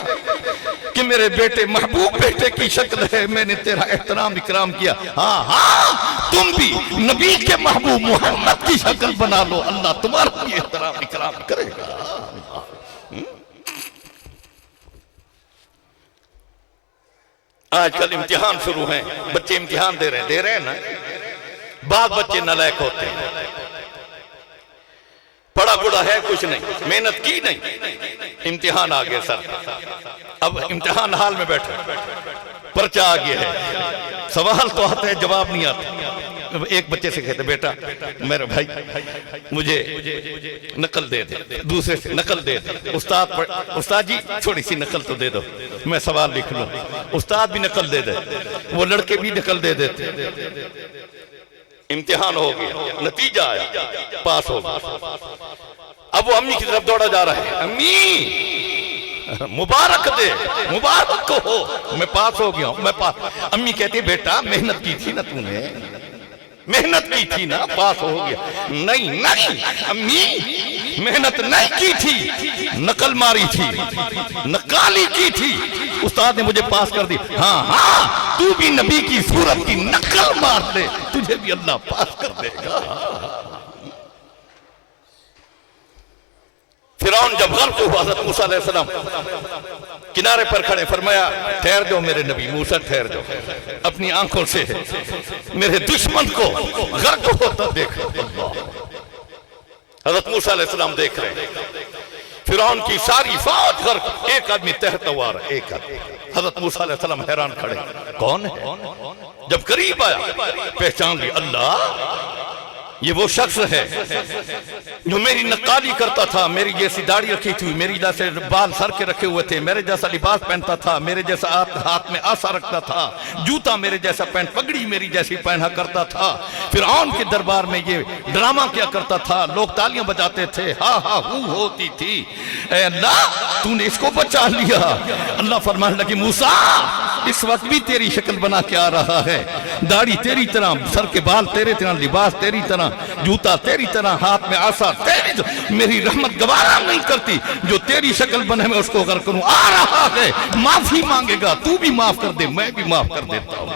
کہ میرے بیٹے محبوب بیٹے کی شکل ہے، میں نے تیرا احترام اکرام کیا۔ ہاں ہاں تم بھی نبی کے محبوب محمد کی شکل بنا لو، اللہ تمہارا بھی احترام اکرام کرے گا۔ آج کل امتحان شروع ہیں، بچے امتحان دے رہے ہیں نا، بعض بچے نالائق ہوتے ہیں، پڑا بڑا ہے کچھ نہیں، محنت کی نہیں، امتحان آگے سر، اب امتحان حال میں بیٹھے، پرچہ آگے ہے، سوال تو آتا ہے جواب نہیں آتا۔ ایک بچے سے کہتے بیٹا میرے بھائی مجھے نقل دے دے، دوسرے سے نقل دے دے، استاد جی تھوڑی سی نقل تو دے دو میں سوال لکھ لوں، استاد بھی نقل دے دے، وہ لڑکے بھی نقل دے دیتے، امتحان ہو گیا، نتیجہ آیا، پاس ہو گیا۔ اب وہ امی کی طرف دوڑا جا رہا ہے، امی مبارک دے، مبارک ہو، میں پاس ہو گیا ہوں، میں پاس۔ امی کہتی بیٹا محنت کی تھی نا تو نے، محنت کی تھی نا، پاس ہو گیا۔ نہیں نہیں امی محنت نہیں کی تھی، نقل ماری تھی، نقالی کی تھی، استاد نے مجھے پاس کر دی۔ ہاں ہاں تو بھی نبی کی صورت کی نقل مار لے، تجھے بھی اللہ پاس کر دے گا۔ فرعون جب غرق ہوا حضرت موسیٰ علیہ السلام کنارے پر کھڑے، فرمایا ٹھہر جاؤ میرے نبی موسیٰ، ٹھہر جاؤ، اپنی آنکھوں سے میرے دشمن کو غرق ہوتا دیکھ۔ حضرت موسیٰ علیہ السلام دیکھ رہے ہیں فرعون کی ساری فوج غرق، ایک آدمی تحت وار، ایک آدمی۔ حضرت موسیٰ علیہ السلام حیران کھڑے، کون ہے؟ جب قریب آیا پہچان لی، اللہ یہ وہ شخص ہے جو میری نقالی کرتا تھا، میری جیسی داڑھی رکھی تھی، میری جیسے بال سر کے رکھے ہوئے تھے، میرے جیسا لباس پہنتا تھا، میرے جیسا ہاتھ میں آسا رکھتا تھا، جوتا میرے جیسا پہن، پگڑی میری جیسی پہنا کرتا تھا، فرعون کے دربار میں یہ ڈرامہ کیا کرتا تھا، لوگ تالیاں بجاتے تھے، ہاں ہاں ہو ہوتی تھی۔ اے اللہ تو نے اس کو بچا لیا۔ اللہ فرمانے لگے موسیٰ اس وقت بھی تیری شکل بنا کے آ رہا ہے، داڑھی تیری طرح، سر کے بال تیرے طرح، لباس تیری طرح، جوتا تیری طرح، ہاتھ میں آسا تیری طرح۔ میری رحمت گوارا نہیں کرتی جو تیری شکل بنے میں اس کو غرق کروں۔ آ رہا ہے، معافی مانگے گا، تو بھی معاف کر دے، میں بھی معاف کر دیتا ہوں۔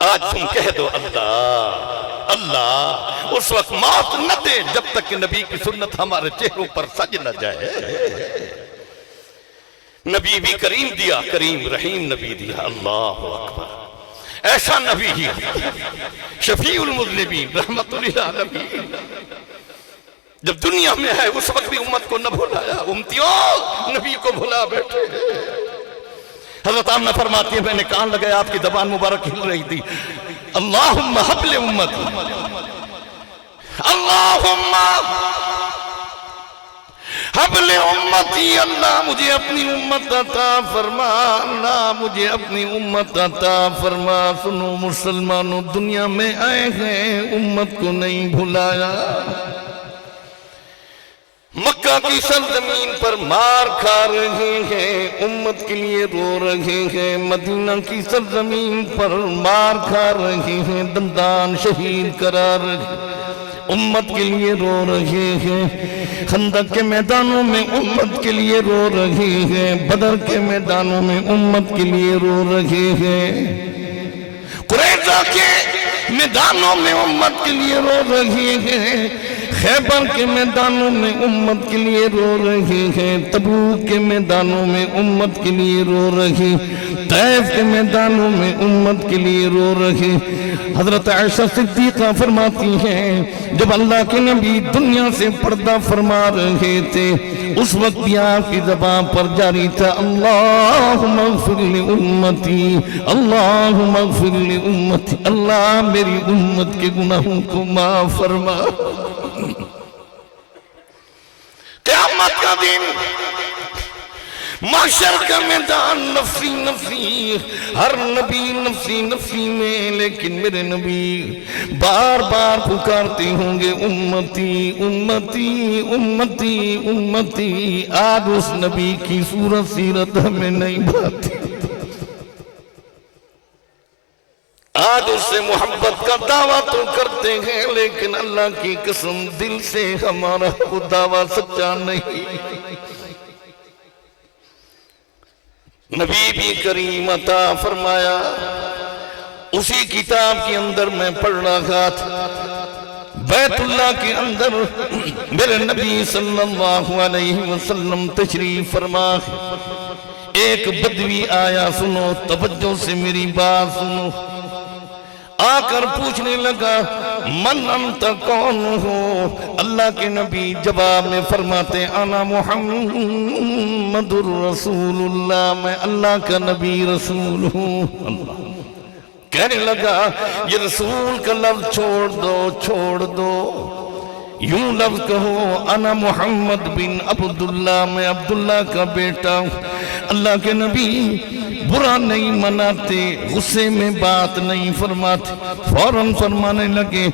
آج تم کہہ دو اللہ اللہ، اس وقت موت نہ دے جب تک کہ نبی کی سنت ہمارے چہروں پر سج نہ جائے۔ نبی بھی کریم دیا، کریم رحیم نبی دیا، اللہ اکبر۔ ایسا نبی ہی شفیع المذنبین رحمت للعالمین جب دنیا میں ہے اس وقت بھی امت کو نہ بھلایا، امتیوں نبی کو بھلا بیٹھے۔ حضرت آمنہ فرماتی ہے میں نے کان لگایا آپ کی زبان مبارک ہل رہی تھی، اللہم حبل امت، اللہم حبل امتی، اللہ مجھے اپنی امت عطا فرما، اللہ مجھے اپنی امت عطا فرما۔ سنو مسلمانوں، دنیا میں آئے ہیں امت کو نہیں بھلایا، مکہ کی سرزمین پر مار کھا رہے ہیں، امت کے لیے رو رہے ہیں، مدینہ کی سرزمین پر مار کھا رہے ہیں، دندان شہید کرا رہے ہیں، امت کے لیے رو رہے ہیں، خندق کے میدانوں میں امت کے لیے رو رہے ہیں، بدر کے میدانوں میں امت کے لیے رو رہے ہیں، قریظہ کے میدانوں میں امت کے لیے رو رہے ہیں، خیبر کے میدانوں میں امت کے لیے رو رہے ہیں، تبوک کے میدانوں میں امت کے لیے رو رہے ہیں، طائف کے میدانوں میں امت کے لیے رو رہے. حضرت عائشہ صدیقہ فرماتی ہیں جب اللہ کے نبی دنیا سے پردہ فرما رہے تھے اس وقت بھی آپ کی زبان پر جاری تھا اللہم اغفر لامتی، اللہم اغفر لامتی، اللہ میری امت کے گناہوں کو معاف فرما. قیامت کا دن، محشر کا میدان، نفسی نفسی، ہر نبی نفسی نفسی میں، لیکن میرے نبی بار بار پکارتے ہوں گے امتی امتی امتی امتی. آج اس نبی کی صورت سیرت ہمیں نہیں بھاتی، آج اس سے محبت کا دعویٰ تو کرتے ہیں لیکن اللہ کی قسم دل سے ہمارا وہ دعویٰ سچا نہیں. نبی بھی کریم عطا فرمایا. اسی کتاب کے اندر میں پڑھ رہا تھا، بیت اللہ کے اندر میرے نبی صلی اللہ علیہ وسلم تشریف فرما. ایک بدوی آیا، سنو توجہ سے میری بات سنو. آ کر پوچھنے لگا من انت، کون ہو؟ اللہ کے نبی جواب میں فرماتے انا محمد الرسول اللہ، میں اللہ کا نبی رسول ہوں. اللہ کہنے لگا یہ رسول کا لفظ چھوڑ دو چھوڑ دو، یوں لفظ کہو انا محمد بن عبداللہ، میں عبداللہ کا بیٹا ہوں. اللہ کے نبی برا نہیں مناتے، غصے میں بات نہیں فرماتے، فوراً فرمانے لگے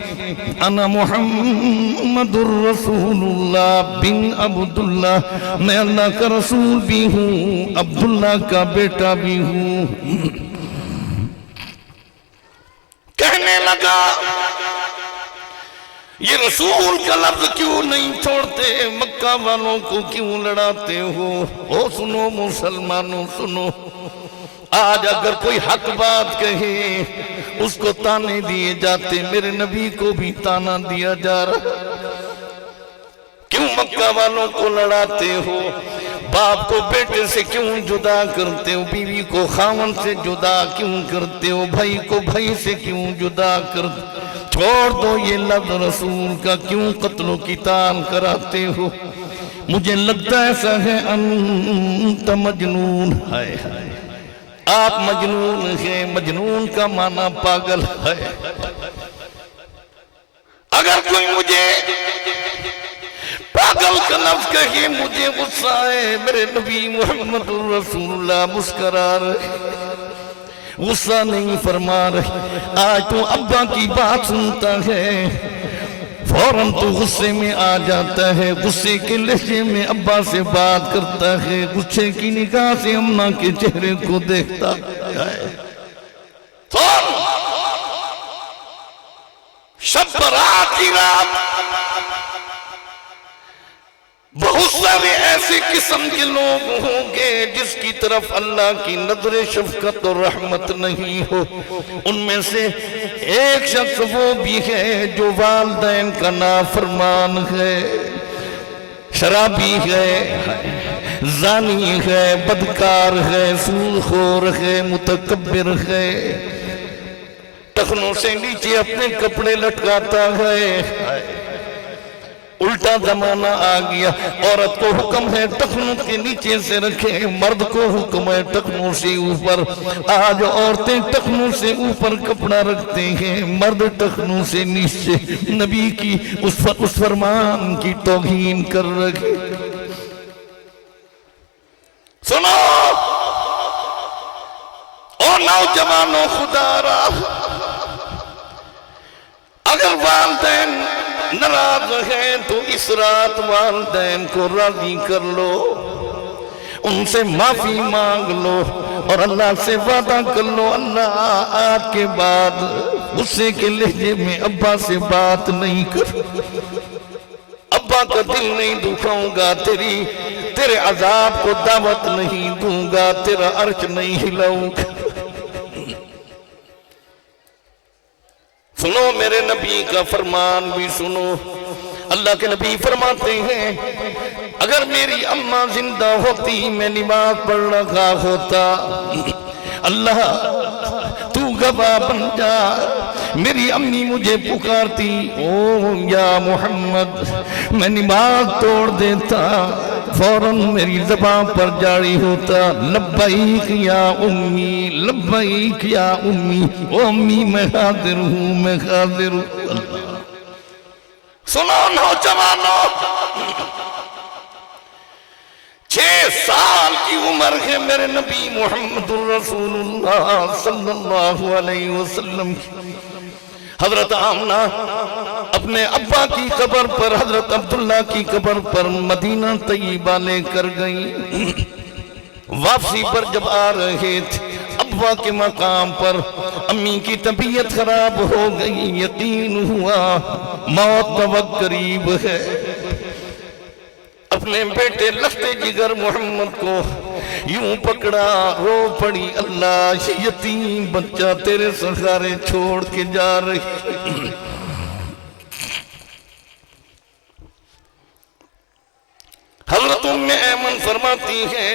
انا محمد الرسول اللہ بن عبداللہ، میں اللہ کا رسول بھی ہوں، عبداللہ کا بیٹا بھی ہوں. کہنے لگا یہ رسول کا لفظ کیوں نہیں چھوڑتے، مکہ والوں کو کیوں لڑاتے ہو؟ او سنو مسلمانوں سنو، آج اگر کوئی حق بات کہے اس کو تانے دیے جاتے، میرے نبی کو بھی تانا دیا جا رہا. کیوں مکہ والوں کو لڑاتے ہو؟ باپ کو بیٹے سے کیوں جدا کرتے ہو؟ بیوی کو خاون سے جدا کیوں کرتے ہو؟ بھائی کو بھائی سے کیوں جدا کرتے ہو؟ چھوڑ دو یہ لفظ رسول کا، کیوں قتل و قتال کراتے ہو؟ مجھے لگتا ایسا ہے انت مجنون ہے، آپ مجنون ہیں. مجنون کا معنی پاگل ہے. اگر کوئی مجھے پاگل کا لفظ کہے مجھے غصہ ہے. میرے نبی محمد رسول اللہ مسکرا رہے، غصہ نہیں فرما رہے. آج تو ابا کی بات سنتا ہے فوراً تو غصے میں آ جاتا ہے، غصے کے لہجے میں ابا سے بات کرتا ہے، غصے کی نگاہ سے اماں کے چہرے کو دیکھتا ہے. شب برات کی رات بہت سارے ایسے قسم کے لوگ ہوں گے جس کی طرف اللہ کی نظر شفقت اور رحمت نہیں ہو. ان میں سے ایک شخص وہ بھی ہے جو والدین کا نافرمان ہے، شرابی ہے، زانی ہے، بدکار ہے، سود خور ہے، متکبر ہے، ٹخنوں سے نیچے اپنے کپڑے لٹکاتا ہے. الٹا زمانہ آ گیا، عورت کو حکم ہے ٹخنوں کے نیچے سے رکھے، مرد کو حکم ہے ٹخنوں سے اوپر. آج عورتیں ٹخنوں سے اوپر کپڑا رکھتے ہیں، مرد ٹخنوں سے نیچے. نبی کی اس فرمان کی توہین کر رکھے. سنو اور نوجوانوں خدا را، اگر والدین ناراض ہیں تو اس رات والدین کو راضی کر لو، ان سے معافی مانگ لو اور اللہ سے وعدہ کر لو اللہ آج کے بعد غصے کے لہجے میں ابا سے بات نہیں کر، ابا کا دل نہیں دکھاؤں گا، تیرے عذاب کو دعوت نہیں دوں گا، تیرا عرش نہیں ہلاؤں گا. سنو میرے نبی کا فرمان بھی سنو. اللہ کے نبی فرماتے ہیں اگر میری اماں زندہ ہوتی میں نماز پڑھ رہا ہوتا، اللہ تو گواہ بن جا، میری امی مجھے پکارتی، او یا محمد، میں نماز توڑ دیتا، فوراً میری زبان پر جاری ہوتا، لبیک یا امی، لبیک یا امی، او امی میں حاضر ہوں، میں حاضر ہوں۔ اللہ سنو نوجوانوں، 6 سال کی عمر ہے میرے نبی محمد رسول اللہ صلی اللہ علیہ وسلم کی۔ حضرت آمنہ اپنے ابا کی قبر پر، حضرت عبداللہ کی قبر پر مدینہ طیبہ لے کر گئی۔ واپسی پر جب آ رہے تھے، ابا کے مقام پر امی کی طبیعت خراب ہو گئی، یقین ہوا موت کا وقت قریب ہے۔ اپنے بیٹے لفتے جگر محمد کو یوں پکڑا، رو پڑی، اللہ یہ یتیم بچہ تیرے سہارے چھوڑ کے جا رہی۔ حضرت ام ایمن فرماتی ہے،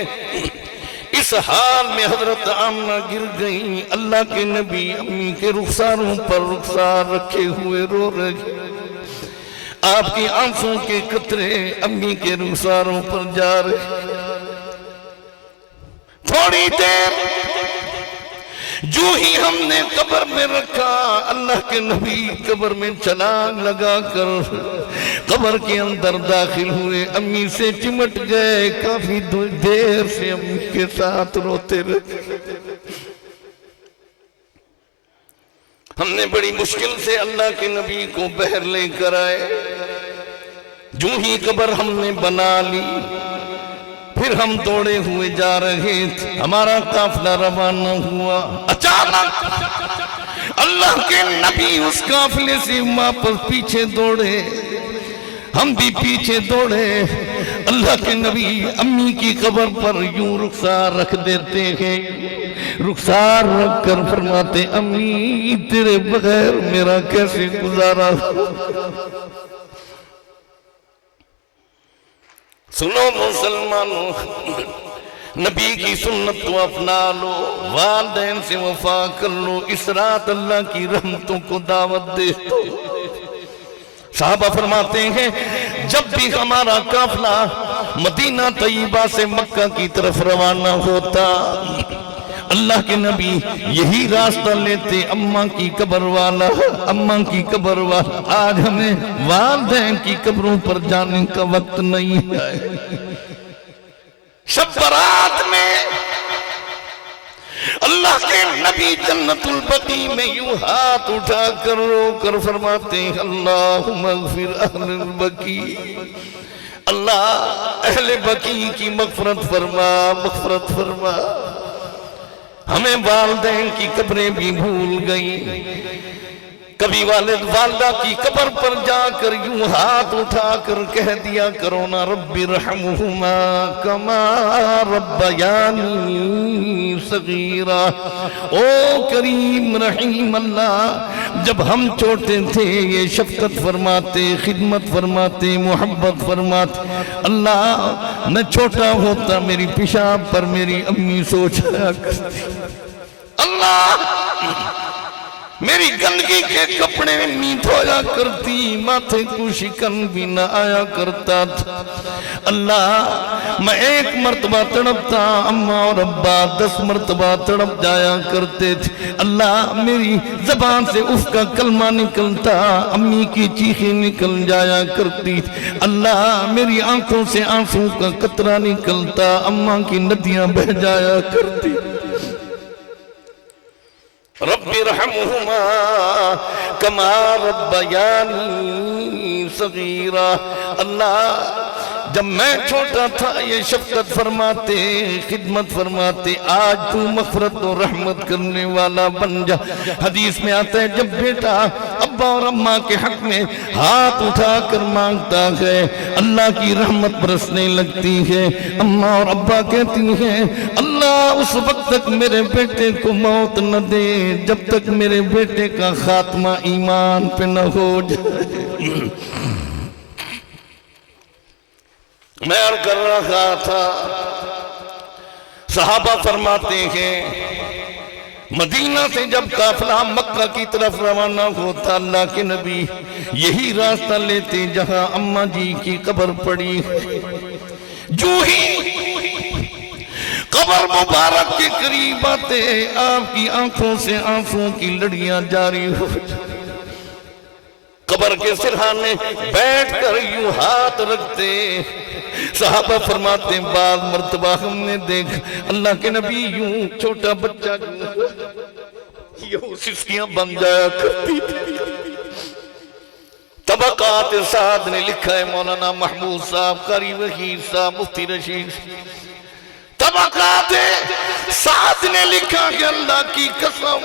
اس حال میں حضرت آمنہ گر گئی، اللہ کے نبی امی کے رخساروں پر رخسار رکھے ہوئے رو رہے، آپ کی آنسوں کے قطرے امی کے رخساروں پر جا رہے۔ تھوڑی دیر جو ہی ہم نے قبر میں رکھا، اللہ کے نبی قبر میں چھلانگ لگا کر قبر کے اندر داخل ہوئے، امی سے چمٹ گئے، کافی دیر سے امی کے ساتھ روتے رہے۔ ہم نے بڑی مشکل سے اللہ کے نبی کو باہر لے کر آئے، جو ہی قبر ہم نے بنا لی، پھر ہم دوڑے ہوئے جا رہے تھے، ہمارا قافلہ روانہ ہوا، اچانک اللہ کے نبی اس قافلے سے واپس پیچھے دوڑے، ہم بھی پیچھے دوڑے۔ اللہ کے نبی امی کی قبر پر یوں رخسار رکھ دیتے ہیں، رخسار رکھ کر فرماتے، امی تیرے بغیر میرا کیسے گزارا۔ سنو مسلمانوں، نبی کی سنت کو اپنا لو، والدین سے وفا کر لو، اس رات اللہ کی رحمتوں کو دعوت دے دو۔ صحابہ فرماتے ہیں، جب بھی ہمارا قافلہ مدینہ طیبہ سے مکہ کی طرف روانہ ہوتا، اللہ کے نبی یہی راستہ لیتے، اماں کی قبر والا، اماں کی قبر والا۔ آج ہمیں والدین کی قبروں پر جانے کا وقت نہیں ہے۔ شب برات میں اللہ کے نبی جنت البقیع میں یوں ہاتھ اٹھا کر رو کر فرماتے ہیں، اللہم اغفر اہل البقیع، اللہ اہل بقیع کی مغفرت فرما، مغفرت فرما۔ ہمیں والدین کی قبریں بھی بھول گئیں، کبھی والد والدہ کی قبر پر جا کر یوں ہاتھ اٹھا کر کہہ دیا کرو نا، رب ارحمہما کما ربیانی صغیرا۔ او کریم رحیم اللہ، جب ہم چھوٹے تھے یہ شفقت فرماتے، خدمت فرماتے، محبت فرماتے۔ اللہ میں چھوٹا ہوتا میری پیشاب پر میری امی سوچا کرتی، اللہ میری گندگی کے کپڑے نہیں دھویا کرتی، ماتھے کو شکن بھی نہ آیا کرتا تھا۔ اللہ میں 1 مرتبہ تڑپتا، اماں اور ابا 10 مرتبہ تڑپ جایا کرتے تھے۔ اللہ میری زبان سے اف کا کلمہ نکلتا، امی کی چیخیں نکل جایا کرتی تھی۔ اللہ میری آنکھوں سے آنسوں کا قطرہ نکلتا، اماں کی ندیاں بہہ جایا کرتی۔ رب ارحمہما کما ربیانی صغیرا۔ اللہ جب میں چھوٹا تھا یہ شفقت فرماتے، خدمت فرماتے، آج تو مغفرت و رحمت کرنے والا بن جا۔ حدیث میں آتا ہے جب بیٹا ابا اور اماں کے حق میں ہاتھ اٹھا کر مانگتا ہے، اللہ کی رحمت برسنے لگتی ہے۔ اماں اور ابا کہتی ہیں، اللہ اس وقت تک میرے بیٹے کو موت نہ دے جب تک میرے بیٹے کا خاتمہ ایمان پہ نہ ہو جائے۔ میں عرض کر رہا تھا، صحابہ فرماتے ہیں مدینہ سے جب قافلہ مکہ کی طرف روانہ ہوتا اللہ کے نبی یہی راستہ لیتے جہاں اماں جی کی قبر پڑی. جو ہی قبر مبارک کے قریب آتے آپ کی آنکھوں سے آنسوں کی لڑیاں جاری ہو. قبر کے سرہانے بیٹھ کر یوں ہاتھ رکھتے. صحابہ فرماتے بعض مرتبہ ہم نے دیکھ اللہ کے نبی یوں چھوٹا بچہ یوں سسکیاں بن جایا کرتی تھی. طبقات سعد نے لکھا ہے مولانا محمود صاحب، قاری وحید صاحب، مفتی رشید. طبقات سعد نے لکھا کہ اللہ کی قسم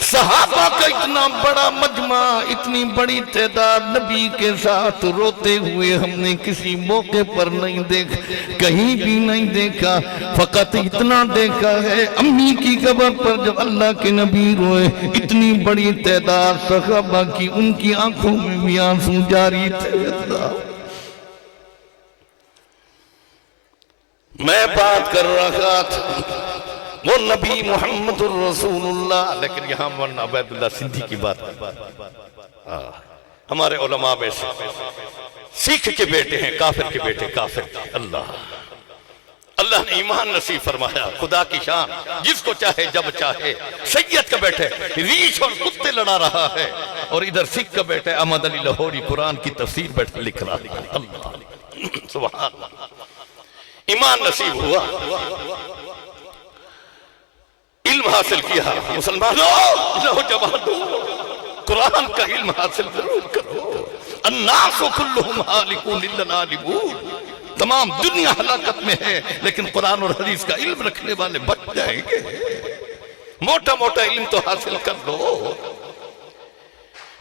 صحابہ کا اتنا بڑا مجمع، اتنی بڑی تعداد نبی کے ساتھ روتے ہوئے ہم نے کسی موقع پر نہیں دیکھا، کہیں بھی نہیں دیکھا. فقط اتنا دیکھا ہے امی کی قبر پر جب اللہ کے نبی روئے اتنی بڑی تعداد صحابہ کی ان کی آنکھوں میں بھی آنسو جاری تھے. میں بات کر رہا تھا وہ نبی محمد الرسول اللہ، لیکن یہاں مولانا عبید اللہ سندھی کی بات ہمارے علماء میں سے سکھ کے بیٹے ہیں، کافر کے بیٹے کافر. اللہ نے ایمان نصیب فرمایا، خدا کی شان، جس کو چاہے جب چاہے. سید کا بیٹے ریچھ اور کتے لڑا رہا ہے اور ادھر سکھ کا بیٹے احمد علی لاہوری قرآن کی تفسیر بیٹھ لکھ رہا ہے. اللہ سبحان اللہ، ایمان نصیب ہوا، علم حاصل کیا. مسلمانوں نوجوانوں قرآن کا علم حاصل ضرور کرو. الناس کلہم ہالکون الا العالمون، تمام دنیا ہلاکت میں ہے لیکن قرآن اور حدیث کا علم رکھنے والے بچ جائیں گے. موٹا موٹا علم تو حاصل کر لو،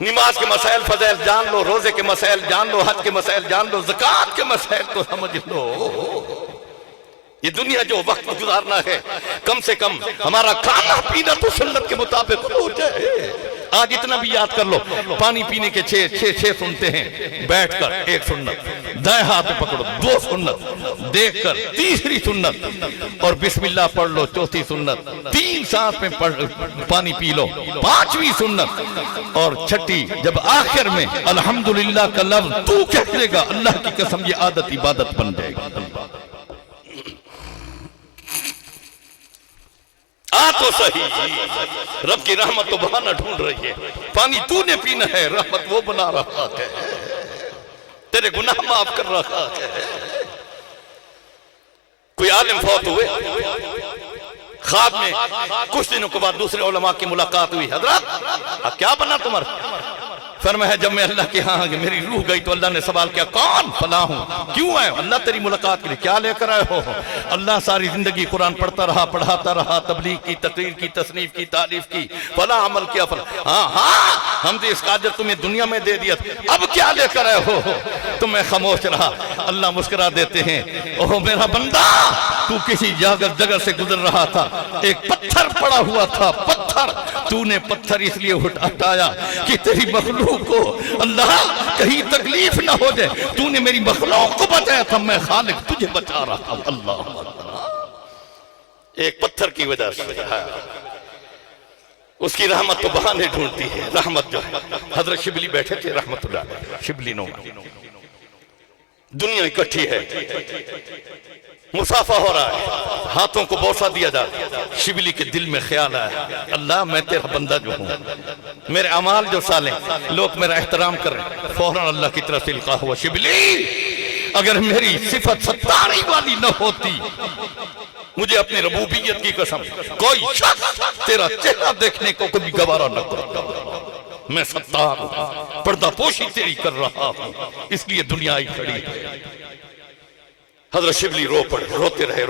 نماز کے مسائل فضائل جان لو، روزے کے مسائل جان لو، حج کے مسائل جان لو، زکوٰۃ کے مسائل تو سمجھ لو. یہ دنیا جو وقت گزارنا ہے کم سے کم ہمارا کھانا پینا تو سنت کے مطابق ہو جائے. آج اتنا بھی یاد کر لو، پانی پینے کے چھ سنتے ہیں. بیٹھ کر ایک سنت، دائیں ہاتھ میں پکڑو 2 سنت، دیکھ کر 3 سنت، اور بسم اللہ پڑھ لو 4 سنت. 3 سانس میں پانی پی لو 5ویں سنت، اور 6 جب آخر میں الحمدللہ کا لفظ تو کہہ دے گا اللہ کی قسم یہ عادت عبادت بن جائے گی. تو صحیح رب کی رحمت تو بہانہ ڈھونڈ رہی ہے. پانی تو نے پینا ہے، رحمت وہ بنا رہا ہے، تیرے گناہ معاف کر رہا ہے. کوئی عالم فوت ہوئے، خواب میں کچھ دنوں کے بعد دوسرے علماء کی ملاقات ہوئی. حضرت اب کیا بنا تمہارا؟ فرمایا جب میں اللہ کے ہاں میری روح گئی تو اللہ نے سوال کیا کون؟ فلاں ہوں. کیوں آئے؟ اللہ تیری ملاقات کے لیے. کیا لے کر آئے ہو؟ اللہ ساری زندگی قرآن پڑھتا رہا، پڑھاتا رہا، تبلیغ کی، تقریر کی، تصنیف کی، تعلیف کی، فلاں عمل کیا فلاں. ہاں ہم نے اس کا اجر تمہیں دنیا میں دے دیا، اب کیا لے کر آئے ہو؟ تو میں خاموش رہا. اللہ مسکرا دیتے ہیں، اوہ میرا بندہ تو کسی جگہ سے گزر رہا تھا، ایک پتھر پڑا ہوا تھا، پتھر تو نے پتھر اس لیے ہٹایا کہ تیری مخلوق کو اللہ کہیں تکلیف نہ ہو جائے. تو نے میری مخلوق کو بچایا تھا، میں خالق تجھے بچا رہا ہوں. اللہ ایک پتھر کی وجہ سے اس کی رحمت تو بہانے ڈھونڈتی ہے. رحمت جو ہے، حضرت شبلی بیٹھے تھے رحمت اللہ علیہ، شبلی نو دنیا اکٹھی ہے، مصافہ ہو رہا ہے، ہاتھوں کو بوسہ دیا جا رہا ہے. شبلی کے دل میں خیال آیا اللہ میں تیرا بندہ جو ہوں، میرے اعمال جو صالح، لوگ میرا احترام کر رہے ہیں. فوراً اللہ کی طرف سے القا ہوا شبلی اگر میری صفت ستاری والی نہ ہوتی، مجھے اپنی ربوبیت کی قسم کوئی شخص تیرا چہرہ دیکھنے کو کبھی گوارا نہ کرتا. میں ستار ہوں، پردہ پوشی تیری کر رہا ہوں، اس لیے دنیا ہی کھڑی ہے. حضرت شبلی روتے رہے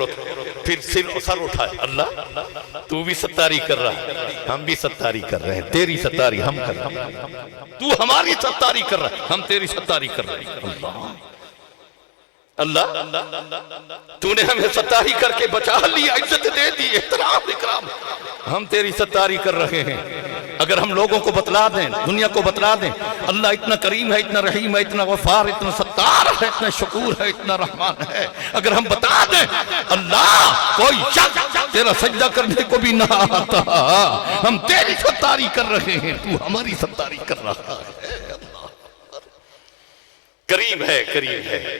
پھر سر اٹھائے. اللہ تو بھی ستاری کر رہا ہے، ہم بھی ستاری کر رہے ہیں، تیری ستاری ہم کر رہے ہیں. تو ہماری ستاری کر رہا ہے، ہم تیری ستاری کر رہے ہیں. اللہ تو نے ہمیں ستاری کر کے بچا لیا، عزت دے دی، احترام اکرام، ہم تیری ستاری کر رہے ہیں. اگر ہم لوگوں کو بتلا دیں، دنیا کو بتلا دیں اللہ اتنا کریم ہے، اتنا رحیم ہے، اتنا غفار، اتنا ستار ہے، اتنا شکور ہے، اتنا رحمان ہے، اگر ہم بتا دیں اللہ کوئی شخص تیرا سجدہ کرنے کو بھی نہ آتا، ہم تیری ستاری کر رہے ہیں، تو ہماری ستاری کر رہا ہے، اللہ کریم ہے، کریم ہے۔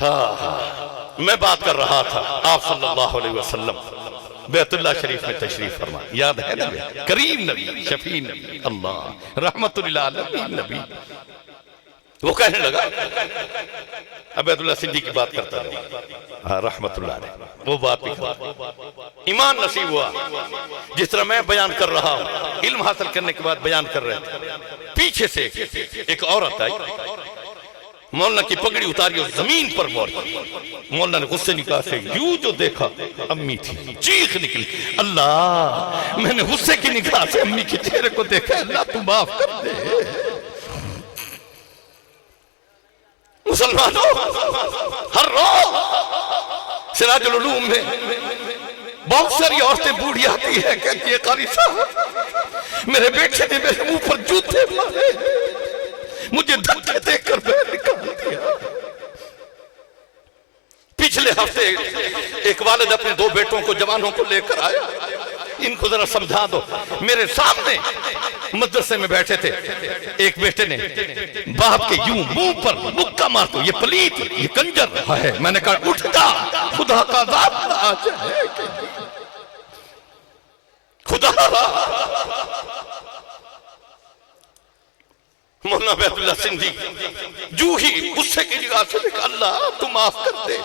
ہاں میں بات کر رہا تھا، آپ صلی اللہ علیہ وسلم بیت اللہ شریف میں تشریف فرما، یاد ہے نا کریم نبی، شفیع نبی، اللہ رحمت للعالمین نبی، وہ کہنے لگا بیت اللہ صدیق کی بات کرتا رہا رحمت اللہ علیہ، وہ بات بھی کرتا، ایمان نصیب ہوا جس طرح میں بیان کر رہا ہوں، علم حاصل کرنے کے بعد بیان کر رہے تھے، پیچھے سے ایک عورت آئی، مولانا کی پگڑی اتاری اور زمین پر مور دی، مولانا نے غصے نکاح سے یوں جو دیکھا امی تھی، چیخ نکلی، اللہ میں نے غصے کی نگاہ سے امی کے چہرے کو دیکھا، اللہ تو معاف کر دے۔ مسلمانوں ہر روز سراج العلوم میں بہت ساری عورتیں بوڑھی آتی ہے کہتی ہے قاری صاحب میرے بیٹے نے میرے منہ پر جوتے مارے، مجھے دھکے دے کر باہر نکال دیا۔ پچھلے ہفتے ایک والد اپنے دو بیٹوں کو جوانوں کو لے کر آیا، ان کو ذرا سمجھا دو، میرے سامنے مدرسے میں بیٹھے تھے، ایک بیٹے نے باپ کے یوں منہ پر مکہ مار دو، یہ پلیت یہ کنجر ہے، میں نے کہا اٹھ جا، خدا کا عذاب آ جائے، خدا مولانا بیت اللہ سندھی جو ہی غصے کی جگہ سے دیکھا اللہ تو معاف کر دے،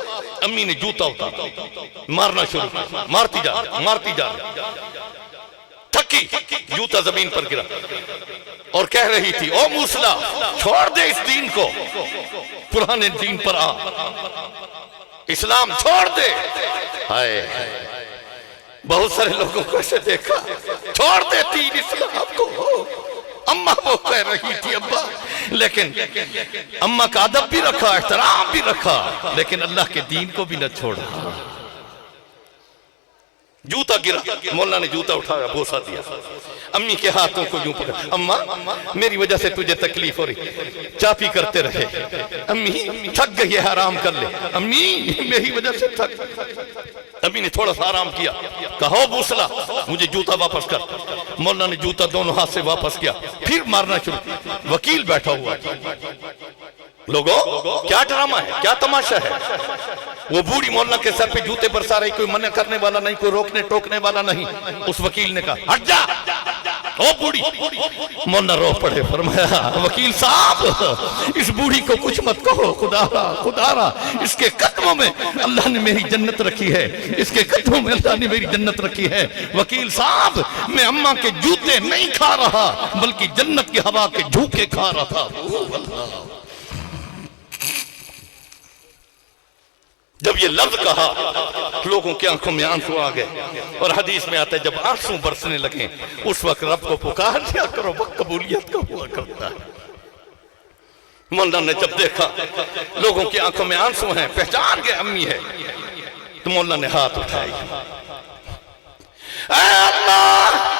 امی نے جوتا اتارا مارنا شروع، مارتی جا تھکی، جوتا زمین پر گرا اور کہہ رہی تھی او موسلا چھوڑ دے اس دین کو، پرانے دین پر آ، اسلام چھوڑ دے۔ ہائے بہت سارے لوگوں کو ایسے دیکھا، چھوڑ دے دین اسلام کو، اماں وہ کہہ رہی تھی ابا، لیکن اماں کا ادب بھی رکھا، احترام بھی رکھا، لیکن اللہ کے دین کو بھی نہ چھوڑا۔ جوتا گرا، مولانا نے جوتا اٹھایا بوسا دیا، امی کے ہاتھوں کو یوں پکڑا، اماں میری وجہ سے تجھے تکلیف ہو رہی، چاپی کرتے رہے، امی تھک گئی ہے آرام کر لے، امی میری وجہ سے تھک، امی نے تھوڑا سا آرام کیا، کہو بوسلا مجھے جوتا واپس کر، مولانا نے جوتا دونوں ہاتھ سے واپس کیا، پھر مارنا شروع، وکیل بیٹھا ہوا، لوگو کیا ڈرامہ ہے، کیا تماشا ہے، وہ بوڑھی مولانا کے سر پہ جوتے برسا رہی، کوئی منع کرنے والا نہیں، کوئی روکنے ٹوکنے والا نہیں، اس وکیل نے کہا ہٹ جا او بوڑھی، مولانا رو پڑے، فرمایا وکیل صاحب اس بوڑھی کو کچھ مت کہو، خدا را اس کے قدموں میں اللہ نے میری جنت رکھی ہے، اس کے قدموں میں اللہ نے میری جنت رکھی ہے، وکیل صاحب میں اماں کے جوتے نہیں کھا رہا بلکہ جنت کی ہوا کے جھونکے کھا رہا تھا۔ جب یہ لفظ کہا لوگوں کی آنکھوں میں آنسو آ گئے، اور حدیث میں آتا ہے جب آنسو برسنے لگیں اس وقت رب کو پکار لیا کرو، وقت قبولیت کا ہوا کرتا ہے۔ مولانا نے جب دیکھا لوگوں کی آنکھوں میں آنسو ہیں، پہچان گئے امی ہے، تو مولانا نے ہاتھ اٹھائی، اے اللہ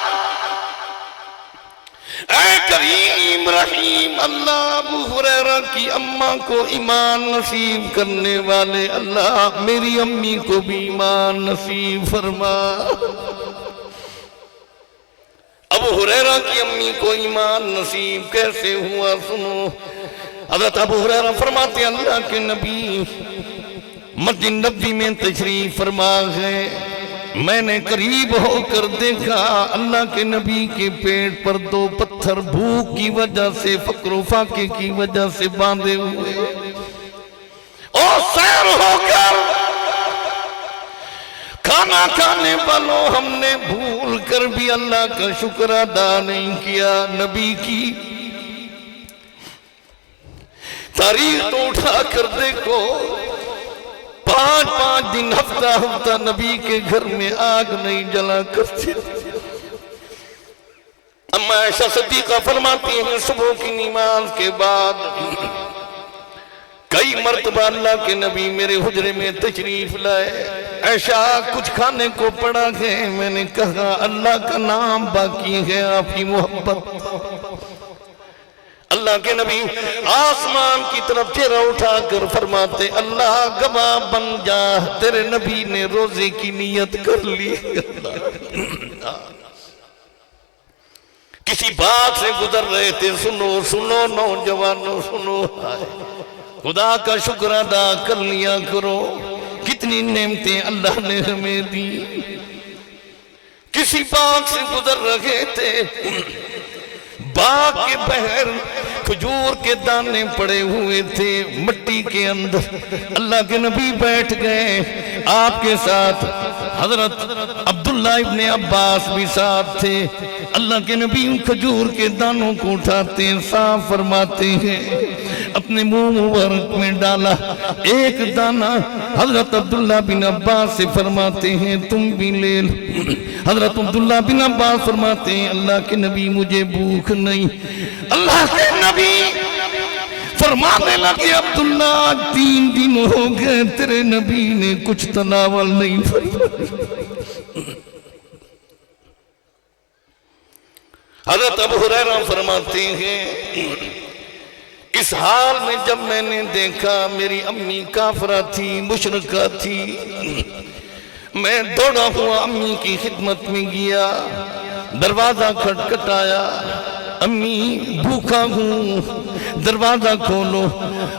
اے کریم رحیم اللہ، ابو ہریرہ کی اماں کو ایمان نصیب کرنے والے اللہ میری امی کو بھی ایمان نصیب فرما۔ ابو ہریرہ کی امی کو ایمان نصیب کیسے ہوا سنو، حضرت ابو ہریرہ فرماتے ہیں اللہ کے نبی مسجد نبوی میں تشریف فرما ہے، میں نے قریب ہو کر دیکھا اللہ کے نبی کے پیٹ پر دو پتھر بھوک کی وجہ سے، فقر و فاقے کی وجہ سے باندھے ہوئے، اور سیر ہو کر کھانا کھانے والوں ہم نے بھول کر بھی اللہ کا شکر ادا نہیں کیا۔ نبی کی تاریخ تو اٹھا کر دیکھو، 5 دن ہفتہ نبی کے گھر میں آگ نہیں جلا کرتی۔ اما عائشہ صدیقہ فرماتی ہیں صبح کی نماز کے بعد کئی مرتبہ اللہ کے نبی میرے حجرے میں تشریف لائے، عائشہ کچھ کھانے کو پڑا ہے، میں نے کہا اللہ کا نام باقی ہے، آپ کی محبت۔ اللہ کے نبی آسمان کی طرف چہرہ اٹھا کر فرماتے اللہ گواہ بن جا، تیرے نبی نے روزے کی نیت کر لی۔ کسی بات سے گزر رہے تھے، سنو سنو نوجوانوں سنو، خدا کا شکر ادا کر لیا کرو، کتنی نعمتیں اللہ نے ہمیں دی۔ کسی باغ سے گزر رہے تھے، باغ کے بہر کھجور کے دانے پڑے ہوئے تھے مٹی کے اندر، اللہ کے نبی بیٹھ گئے، آپ کے ساتھ حضرت عبداللہ ابن عباس بھی ساتھ تھے۔ اللہ کے نبی ان کھجور کے دانوں کو اٹھاتے ہیں، صاف فرماتے ہیں، اپنے منہ مبارک میں ڈالا ایک دانہ، حضرت عبداللہ بن عباس سے فرماتے ہیں تم بھی لے لو۔ حضرت عبداللہ بن عباس فرماتے ہیں اللہ کے نبی مجھے بھوک نہیں۔ اللہ کے نبی فرمانے لگے عبداللہ 3 دن ہو گئے تیرے نبی نے کچھ تناول نہیں فرمایا۔ حضرت ابو ہریرہ فرماتے ہیں اس حال میں جب میں نے دیکھا میری امی کافرہ تھی، مشرکہ تھی، میں دوڑا ہوا امی کی خدمت میں گیا، دروازہ کھٹکھٹایا، امی بھوکا ہوں دروازہ کھولو۔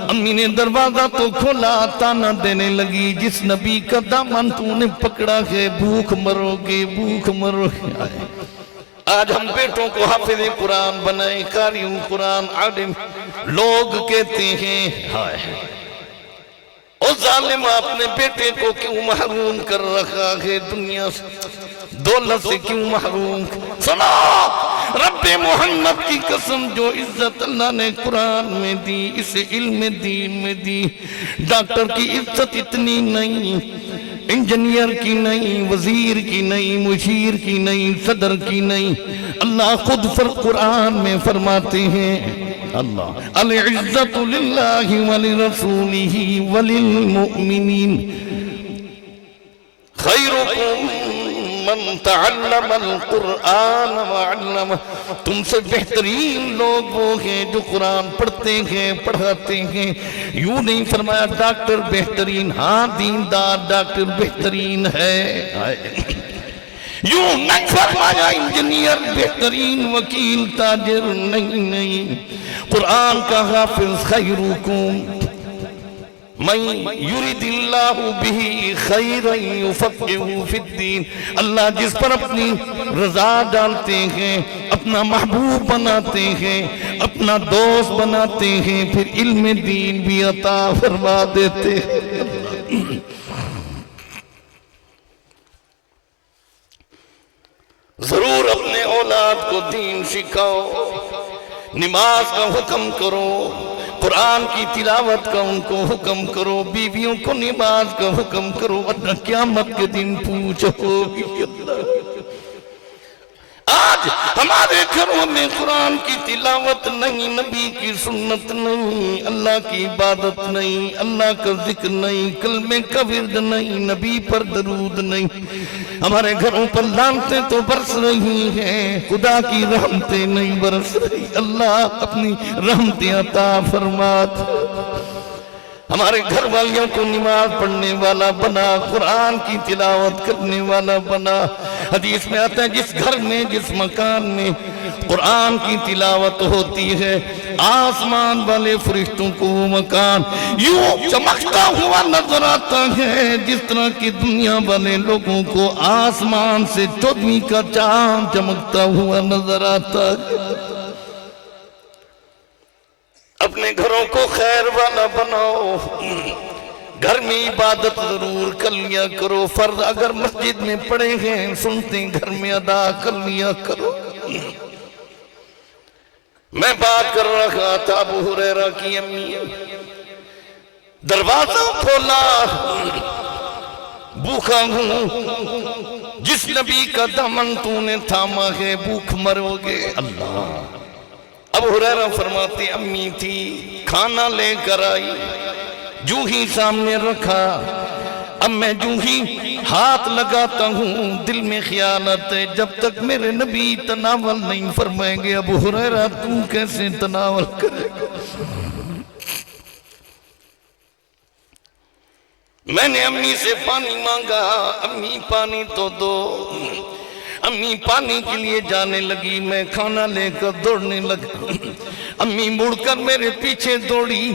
امی نے دروازہ تو کھولا، تانا دینے لگی جس نبی کا دامن تو نے پکڑا ہے بھوک مرو گے، بھوک مرو گے۔ آج ہم بیٹوں کو حافظ قرآن بنائے، قاریوں قرآن عالم، لوگ کہتے ہیں ہائے او ظالم اپنے بیٹے کو کیوں محروم کر رکھا ہے، دنیا سے دولت سے کیوں محروم۔ سنو رب محمد کی قسم، جو عزت اللہ نے قرآن میں دی، اسے علم دین میں دی۔ ڈاکٹر کی عزت اتنی نہیں، انجینئر کی نہیں، وزیر کی نہیں، مشیر کی نہیں، صدر کی نہیں، اللہ خود قرآن میں فرماتے ہیں اللہ العزت للہ ولرسولہ وللمؤمنین خیرکم من تعلم القرآن وعلمہ۔ تم سے بہترین لوگ وہ ہیں جو قرآن پڑھتے ہیں، پڑھاتے ہیں۔ یوں نہیں فرمایا ڈاکٹر بہترین، ہاں دیندار ڈاکٹر بہترین ہے، یوں نہیں فرمایا انجینئر بہترین، وکیل تاجر نہیں۔ قرآن کا حافظ خیرکم من یرید اللہ بہ خیرا یفقہہ فی الدین، اللہ جس پر اپنی رضا ڈالتے ہیں، اپنا محبوب بناتے ہیں، اپنا دوست بناتے ہیں، پھر علم دین بھی عطا فرما دیتے ہیں۔ ضرور اپنے اولاد کو دین سکھاؤ، نماز کا حکم کرو، قرآن کی تلاوت کا ان کو حکم کرو، بیویوں کو نماز کا حکم کرو، ورنہ قیامت کے دن پوچھو گی اللہ۔ آج ہمارے گھروں میں قرآن کی تلاوت نہیں، نبی کی سنت نہیں، اللہ کی عبادت نہیں، اللہ کا ذکر نہیں، کلمے کا ورد نہیں، نبی پر درود نہیں۔ ہمارے گھروں پر لعنتیں تو برس رہی ہیں، خدا کی رحمتیں نہیں برس رہی۔ اللہ اپنی رحمتیں عطا فرمات، ہمارے گھر والیوں کو نماز پڑھنے والا بنا، قرآن کی تلاوت کرنے والا بنا۔ حدیث میں آتا ہے جس گھر میں، جس مکان میں قرآن کی تلاوت ہوتی ہے، آسمان والے فرشتوں کو وہ مکان یوں چمکتا ہوا نظر آتا ہے جس طرح کی دنیا والے لوگوں کو آسمان سے 14ویں کا چاند چمکتا ہوا نظر آتا ہے۔ اپنے گھروں کو خیر والا بناؤ، گھر میں عبادت ضرور کر لیا کرو، فرض اگر مسجد میں پڑے ہیں سنتے گھر میں ادا کر لیا کرو۔ میں بات کر رہا تھا ابو ہریرہ کی امی، دروازہ کھولا، بھوکا ہوں، جس نبی کا دامن تو نے تھاما ہے بھوک مرو گے۔ اللہ ابو ہریرہ فرماتے امی تھی، کھانا لے کر آئی، جو ہی سامنے رکھا، اب میں جو ہی ہاتھ لگاتا ہوں دل میں خیال آتا ہے جب تک میرے نبی تناول نہیں فرمائیں گے ابو ہریرہ تم کیسے تناول کرے گا؟ میں نے امی سے پانی مانگا، امی پانی تو دو۔ امی پانی کے لیے جانے لگی، میں کھانا لے کر دوڑنے لگا۔ امی مڑ کر میرے پیچھے دوڑی،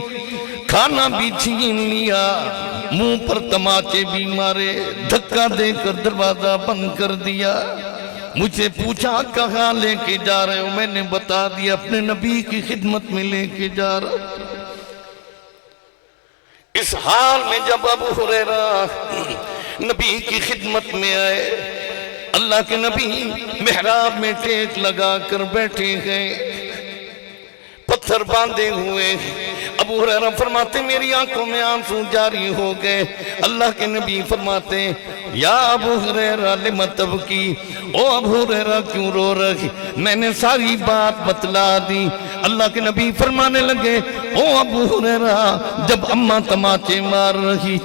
کھانا بھی چھین لیا، منہ پر تماچے بھی مارے، دھکا دے کر دروازہ بند کر دیا۔ مجھے پوچھا کہاں لے کے جا رہے ہو؟ میں نے بتا دیا اپنے نبی کی خدمت میں لے کے جا رہا ہوں۔ اس حال میں جب ابو ہریرہ نبی کی خدمت میں آئے، اللہ کے نبی محراب میں ٹیک لگا کر بیٹھے گئے، پتھر باندھے ہوئے۔ ابو ہریرہ فرماتے میری آنکھوں میں آنسو جاری ہو گئے۔ اللہ کے نبی فرماتے یا ابو ہریرہ لم تبکی، او ابو ہریرہ کیوں رو رہی؟ میں نے ساری بات بتلا دی۔ اللہ کے نبی فرمانے لگے او ابو ہریرہ جب اماں تماچے مار رہی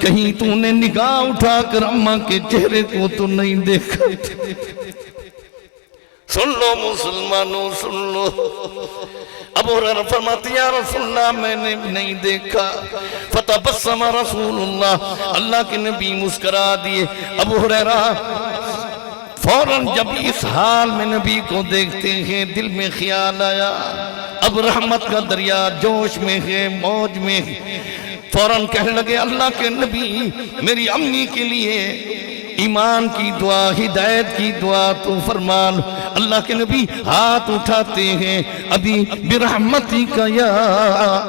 کہیں تو نے نگاہ اٹھا کر اماں کے چہرے کو تو نہیں دیکھا؟ سن لو مسلمانوں سن لو۔ ابو ہریرہ فرماتے یا رسول اللہ میں نے نہیں دیکھا۔ فتبسم رسول اللہ، اللہ کے نبی مسکرا دیے۔ ابو ہریرہ فوراً جب اس حال میں نبی کو دیکھتے ہیں دل میں خیال آیا اب رحمت کا دریا جوش میں ہے، موج میں ہے۔ فوراً کہنے لگے اللہ کے نبی میری امی کے لیے ایمان کی دعا، ہدایت کی دعا تو فرمان۔ اللہ کے نبی ہاتھ اٹھاتے ہیں، ابھی برحمتی کا یا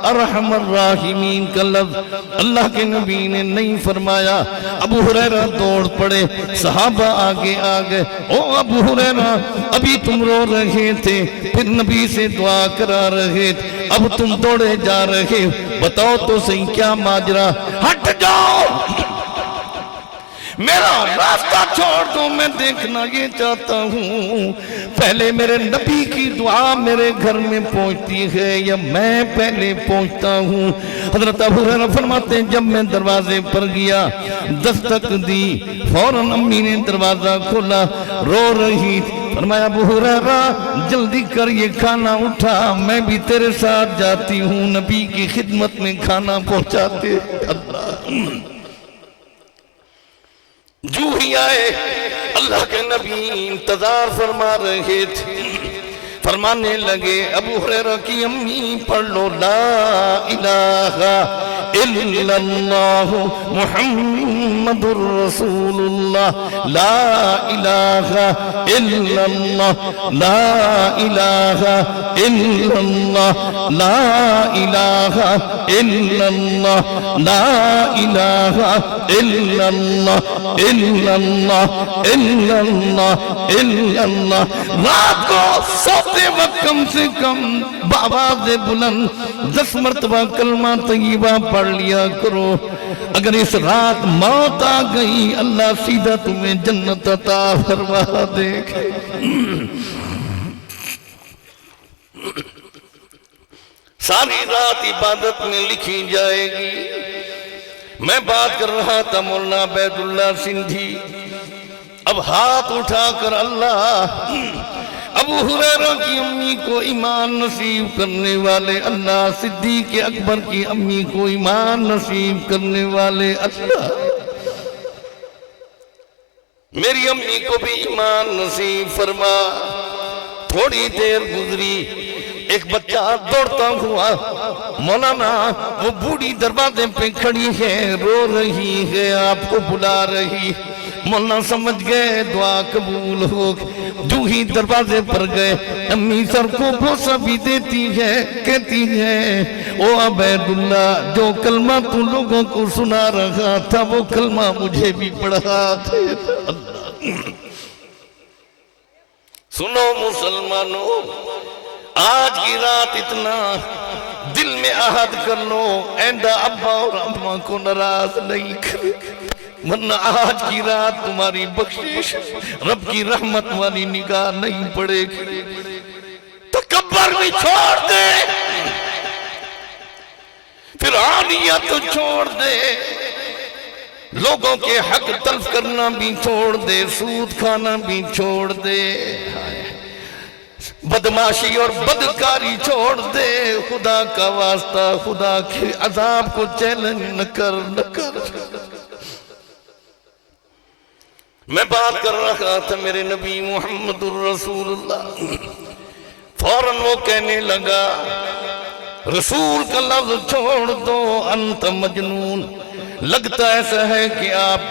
ارحم الراحمین کا لفظ اللہ کے نبی نے نہیں فرمایا۔ ابو ہریرہ دوڑ پڑے، صحابہ آگے آگئے۔ او ابو ہریرہ ابھی تم رو رہے تھے، پھر نبی سے دعا کرا رہے تھے، اب تم دوڑے جا رہے، بتاؤ تو صحیح کیا ماجرا؟ ہٹ جاؤ، میرا راستہ چھوڑ دو، میں دیکھنا یہ چاہتا ہوں پہلے میرے نبی کی دعا میرے گھر میں پہنچتی ہے یا میں پہلے پہنچتا ہوں۔ حضرت ابو ہریرہ فرماتے ہیں جب میں دروازے پر گیا دستک دی، فوراً امی نے دروازہ کھولا، رو رہی تھی۔ فرمایا ابو ہریرہ جلدی کر یہ کھانا اٹھا، میں بھی تیرے ساتھ جاتی ہوں نبی کی خدمت میں کھانا پہنچاتے۔ اللہ جو ہی آئے اللہ کے نبی انتظار فرما رہے تھے، فرمانے لگے ابو ہریرہ کی امی پڑھ لو لا الہ الا اللہ محمد الرسول اللہ، لا الہ الا اللہ، لا الہ الا اللہ، لا الہ الا اللہ، لا الہ الا اللہ، الا اللہ، الا اللہ، الا اللہ۔ رات کو سوتے وقت کم سے کم بآواز بلند 10 مرتبہ کلمہ طیبہ پڑھ لیا کرو۔ اگر اس رات موت آ گئی اللہ سیدھا تمہیں جنت عطا فرما دے گا۔ ساری رات عبادت میں لکھی جائے گی۔ میں بات کر رہا تھا مولانا عبید اللہ سندھی، اب ہاتھ اٹھا کر اللہ ابو ہریرہ کی امی کو ایمان نصیب کرنے والے اللہ، صدیق اکبر کی امی کو ایمان نصیب کرنے والے اللہ، میری امی کو بھی ایمان نصیب فرما۔ تھوڑی دیر گزری، ایک بچہ دوڑتا ہوا، مولانا وہ بوڑھی دروازے پہ کھڑی ہے، رو رہی ہے، آپ کو بلا رہی۔ مولانا سمجھ گئے دعا قبول ہو، جو ہی دروازے پر گئے امی سر کو بوسہ بھی دیتی ہے، کہتی ہے او عبید اللہ جو کلمہ تو لوگوں کو سنا رہا تھا وہ کلمہ مجھے بھی پڑھا تھے۔ سنو مسلمانوں، آج کی رات اتنا دل میں عہد کر لو آئندہ ابا اور اماں کو ناراض نہیں کرے، ورنہ آج کی رات تمہاری بخشش رب کی رحمت والی نگاہ نہیں پڑے گی۔ تکبر بھی چھوڑ دے، پھر عالیت چھوڑ دے، لوگوں کے حق تلف کرنا بھی چھوڑ دے، سود کھانا بھی چھوڑ دے، بدماشی اور بدکاری چھوڑ دے، خدا کا واسطہ خدا کے عذاب کو چیلنج نہ کر۔ میں بات کر رہا تھا میرے نبی محمد الرسول اللہ، فوراً وہ کہنے لگا رسول کا لفظ چھوڑ دو، انت مجنون، لگتا ایسا ہے کہ آپ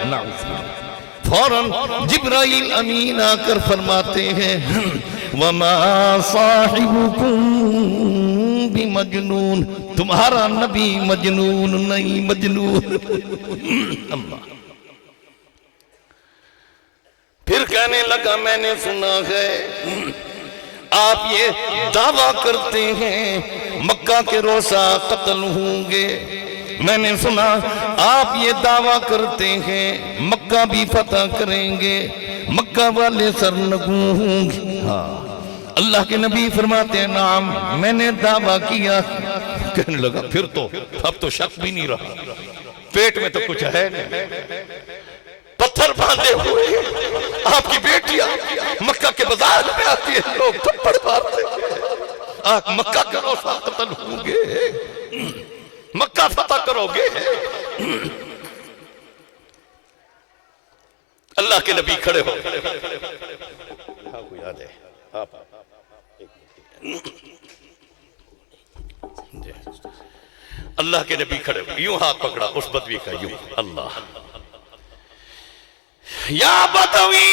فوراً جبرائیل امین آ کر فرماتے ہیں وَمَا صَاحِبُكُمْ بِمَجْنُون، تمہارا نبی مجنون نہیں، مجنون۔ اللہ پھر کہنے لگا میں نے سنا ہے آپ یہ دعویٰ کرتے ہیں مکہ کے روزہ قتل ہوں گے، میں نے سنا آپ یہ دعویٰ کرتے ہیں مکہ بھی فتح کریں گے، مکہ والے سرنگوں ہوں گے۔ اللہ کے نبی فرماتے ہیں نعم میں نے دعویٰ کیا۔ کہنے لگا پھر تو اب تو شک بھی نہیں رہا، پیٹ میں تو کچھ ہے نہیں، پتھر باندھے ہوئے آپ کی بیٹیاں مکہ کے بازار میں آتی ہیں، لوگ تھپڑ مارتے ہیں، آپ مکہ کے روزہ قتل ہوں گے، مکہ فتح کرو گے۔ اللہ کے نبی کھڑے ہو، یاد ہے اللہ کے نبی کھڑے ہو، یوں ہاتھ پکڑا اس بدوی کا، یوں اللہ یا بدوی،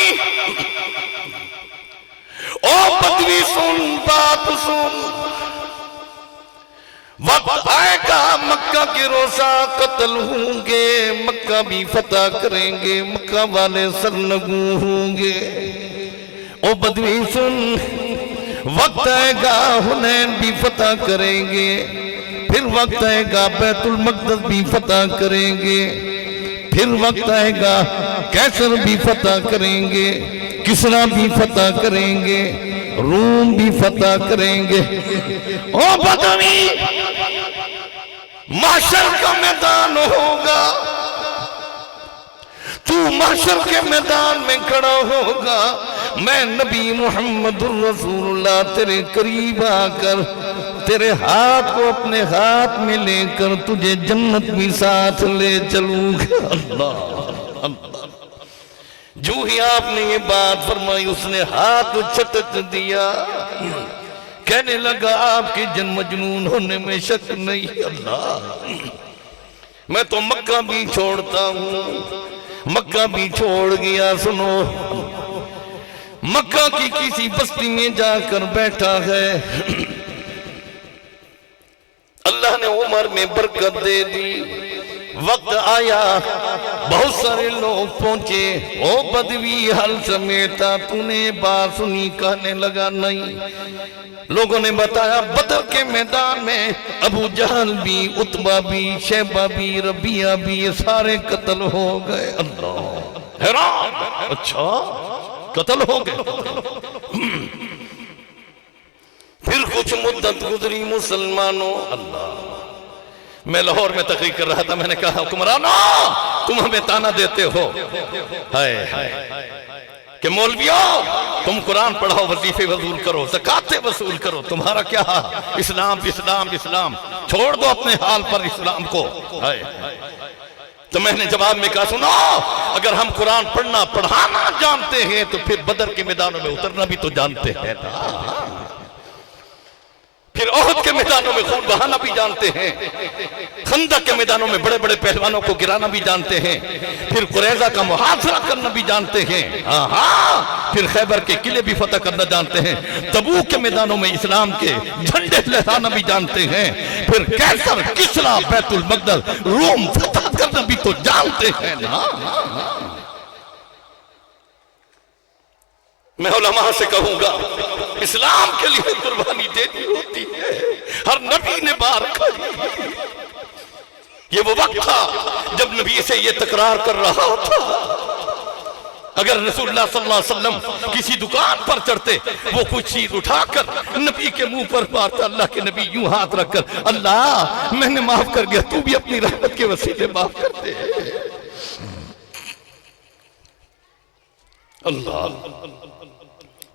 او بدوی سن بات سن، وقت آئے گا مکہ کے روزہ قتل ہوں گے، مکہ بھی فتح کریں گے، مکہ والے سرنگوں ہوں گے۔ او بدوی سن، وقت آئے گا حنین بھی فتح کریں گے، پھر وقت آئے گا بیت المقدس بھی فتح کریں گے، پھر وقت آئے گا کیسر بھی فتح کریں گے، کسرا بھی فتح کریں گے، روم بھی فتح کریں گے۔ او بدوی محشر کا میدان ہوگا، تو محشر کے میدان میں کھڑا ہوگا، میں نبی محمد الرسول اللہ تیرے قریب آ کر تیرے ہاتھ کو اپنے ہاتھ میں لے کر تجھے جنت بھی ساتھ لے چلوں گا۔ اللہ اللہ، جو ہی آپ نے یہ بات فرمائی اس نے ہاتھ چھٹک دیا، کہنے لگا آپ کے جن مجنون ہونے میں شک نہیں۔ اللہ میں تو مکہ بھی چھوڑتا ہوں، مکہ بھی چھوڑ گیا۔ سنو، مکہ کی کسی بستی میں جا کر بیٹھا ہے، اللہ نے عمر میں برکت دے دی، وقت آیا بہت سارے لوگ پہنچے، او بدوی حل سمیتا تو نے بات سنی؟ کہنے لگا نہیں۔ لوگوں نے بتایا بدر کے میدان میں ابو جہل بھی، عتبہ بھی، شیبہ بھی، ربیہ بھی، یہ سارے قتل ہو گئے۔ اللہ حیران، اچھا قتل ہو گئے۔ پھر کچھ مدت گزری مسلمانوں، اللہ میں لاہور میں تقریر کر رہا تھا، میں نے کہا حکمرانوں تم ہمیں تانا دیتے ہو کہ مولویوں تم قرآن پڑھاؤ، وظیفے وصول کرو، زکوٰۃ وصول کرو، تمہارا کیا اسلام اسلام اسلام، چھوڑ دو اپنے حال پر اسلام کو۔ تو میں نے جواب میں کہا سنو، اگر ہم قرآن پڑھنا پڑھانا جانتے ہیں تو پھر بدر کے میدانوں میں اترنا بھی تو جانتے ہیں نا، پھر احد کے میدانوں میں خون بہانا بھی جانتے ہیں، خندق کے میدانوں میں بڑے بڑے پہلوانوں کو گرانا بھی جانتے ہیں، پھر قریظہ کا محاصرہ کرنا بھی جانتے ہیں، پھر خیبر کے قلعے بھی فتح کرنا جانتے ہیں، تبوک کے میدانوں میں اسلام کے جھنڈے لہرانا بھی جانتے ہیں، پھر کیسر، کسرا، بیت المقدس، روم فتح کرنا بھی تو جانتے ہیں نا۔ میں علماء سے کہوں گا اسلام کے لیے قربانی دینی ہوتی ہے، ہر نبی نے بار کہی۔ یہ وہ وقت تھا جب نبی سے یہ تکرار کر رہا تھا، اگر رسول اللہ صلی اللہ علیہ وسلم کسی دکان پر چڑھتے، وہ کچھ چیز اٹھا کر نبی کے منہ پر مارتا، اللہ کے نبی یوں ہاتھ رکھ کر اللہ میں نے معاف کر گیا، تو بھی اپنی رحمت کے وسیلے معاف کر دے۔ اللہ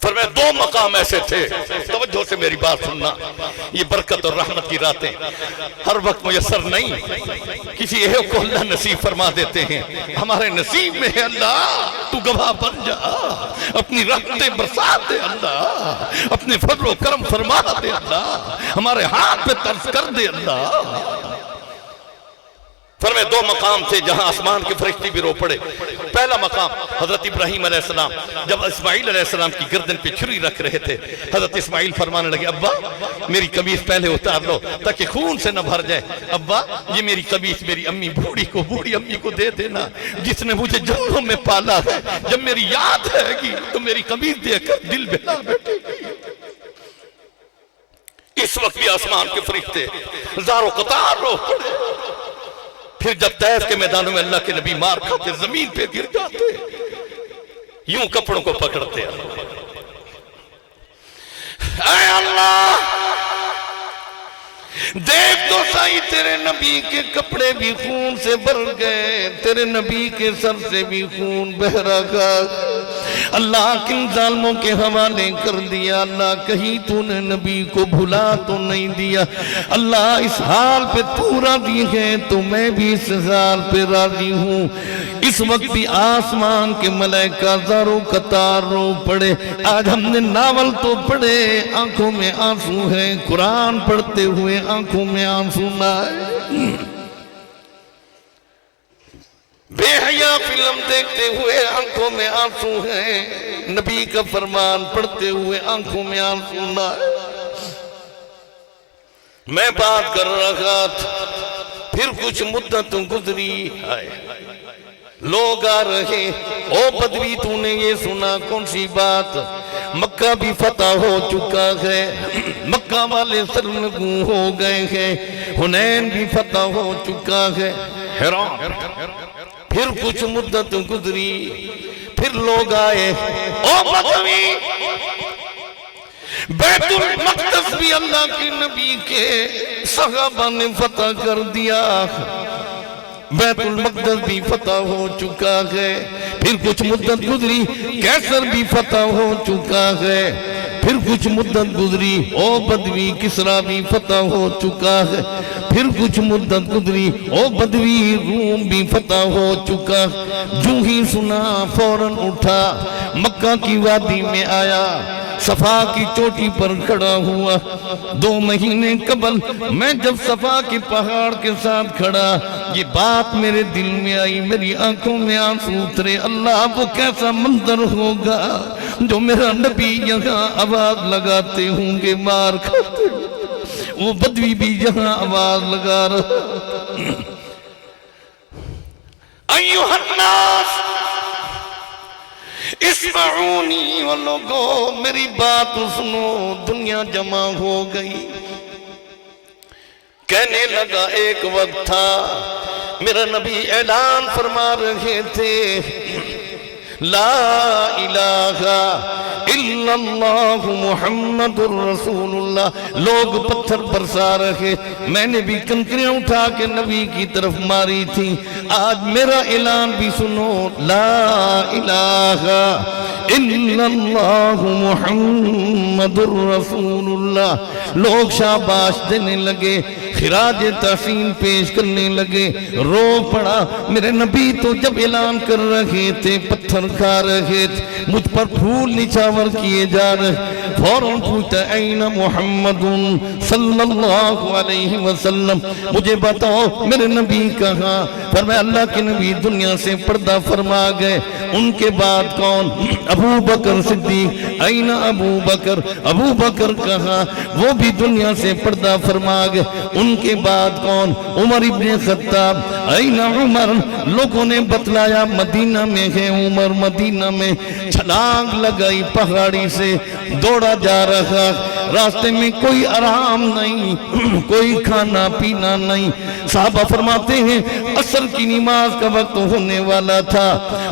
فرمایا دو مقام ایسے تھے، توجہ سے میری بات سننا، یہ برکت اور رحمت کی راتیں ہر وقت میسر نہیں، کسی ایک کو اللہ نصیب فرما دیتے ہیں، ہمارے نصیب میں ہے اللہ، تو گواہ بن جا، اپنی رحمتیں برسا دے اللہ، اپنے فضل و کرم فرما دے اللہ، ہمارے ہاتھ پہ طرز کر دے اللہ۔ فرمائے دو مقام تھے جہاں آسمان کے فرشتے بھی رو پڑے۔ پہلا مقام حضرت ابراہیم علیہ السلام جب اسماعیل علیہ السلام کی گردن پہ چھری رکھ رہے تھے، حضرت اسماعیل فرمانے لگے ابا میری قمیص پہلے اتار لو تاکہ خون سے نہ بھر جائے، ابا یہ میری قمیص میری امی بوڑھی امی کو دے دینا جس نے مجھے جنگلوں میں پالا ہے، جب میری یاد ہے گی تو میری قمیص دے کر دل بہلا بیٹھے گی۔ اس وقت بھی آسمان کے فرشتے زارو قطار رو پڑے۔ پھر جب طائف کے میدانوں میں اللہ کے نبی مار کھاتے زمین پہ گر جاتے، یوں کپڑوں کو پکڑتے، اے اللہ دیکھ تو صحیح تیرے نبی کے کپڑے بھی خون سے بھر گئے، تیرے نبی کے سر سے بھی خون بہہ رہا، اللہ کن ظالموں کے حوالے کر دیا، اللہ کہیں تو نے نبی کو بھلا تو نہیں دیا، اللہ اس حال پہ تو راضی ہے تو میں بھی اس حال پہ راضی ہوں۔ اس وقت بھی آسمان کے ملائکہ زارو قطار رو پڑے۔ آج ہم نے ناول تو پڑھے، آنکھوں میں آنسو ہے، قرآن پڑھتے ہوئے آنکھوں میں آنسو نہ آئے، بے حیا فلم دیکھتے ہوئے آنکھوں میں آنسو ہیں، نبی کا فرمان پڑھتے ہوئے آنکھوں میں آنسو نہ آئے۔ میں بات کر رہا تھا، پھر کچھ مدت گزری، لوگ آ رہے، او بدوی تو نے یہ سنا کون سی بات؟ مکہ بھی فتح ہو چکا ہے، مکہ والے سرنگوں ہو گئے ہیں، حنین بھی فتح ہو چکا ہے، حیران۔ پھر کچھ مدت گزری، پھر لوگ آئے، او بدوی بیت المقدس بھی اللہ کے نبی کے صحابہ نے فتح کر دیا، بیت المقدس بھی فتح ہو چکا ہے۔ پھر کچھ مدت گزری، کیسر بھی فتح ہو چکا ہے۔ پھر کچھ مدت گزری، او بدوی کسرا بھی فتح ہو چکا ہے۔ پھر کچھ مدت گزری، او بدوی روم بھی فتح ہو چکا۔ جو ہی سنا فوراً اٹھا، مکہ کی وادی میں آیا، صفا کی چوٹی پر کھڑا ہوا۔ 2 مہینے قبل میں جب صفا کے پہاڑ کے ساتھ کھڑا، یہ بات میرے دل میں آئی، میری آنکھوں میں آنسو اترے، اللہ وہ کیسا منظر ہوگا جو میرا نبی یہاں آواز لگاتے ہوں گے مار کھاتے، وہ بدوی بھی یہاں آواز لگا رہا۔ ایھا الناس اسمعونی، و لوگو میری بات سنو، دنیا جمع ہو گئی۔ کہنے لگا ایک وقت تھا میرا نبی اعلان فرما رہے تھے، لا الہ الا اللہ محمد الرسول اللہ، لوگ پتھر برسا رہے، میں نے بھی کنکریاں اٹھا کے نبی کی طرف ماری تھی۔ آج میرا اعلان بھی سنو، لا الہ الا اللہ محمد الرسول اللہ۔ لوگ شاباش دینے لگے، خراج تحسین پیش کرنے لگے، رو پڑا، میرے نبی تو جب اعلان کر رہے تھے پتھر کھا رہے تھے، مجھ پر پھول نچھاور کیے جا رہے۔ فوراً پوچھتا این محمد صلی اللہ علیہ وسلم، مجھے بتاؤ میرے نبی کہاں؟ فرمایا اللہ کے نبی دنیا سے پردہ فرما گئے۔ ان کے بعد کون؟ ابو بکر صدیق، این ابو بکر، ابو بکر کہاں؟ وہ بھی دنیا سے پردہ فرما گئے۔ ان کے بعد کون؟ عمر ابن خطاب، این عمر؟ لوگوں نے بتلایا مدینہ میں ہے عمر، مدینہ میں چھلانگ لگائی پہاڑی سے، دوڑا جا رہا، راستے میں کوئی آرام نہیں، کوئی کھانا پینا نہیں۔ صحابہ فرماتے ہیں عصر کی نماز کا وقت ہونے والا تھا،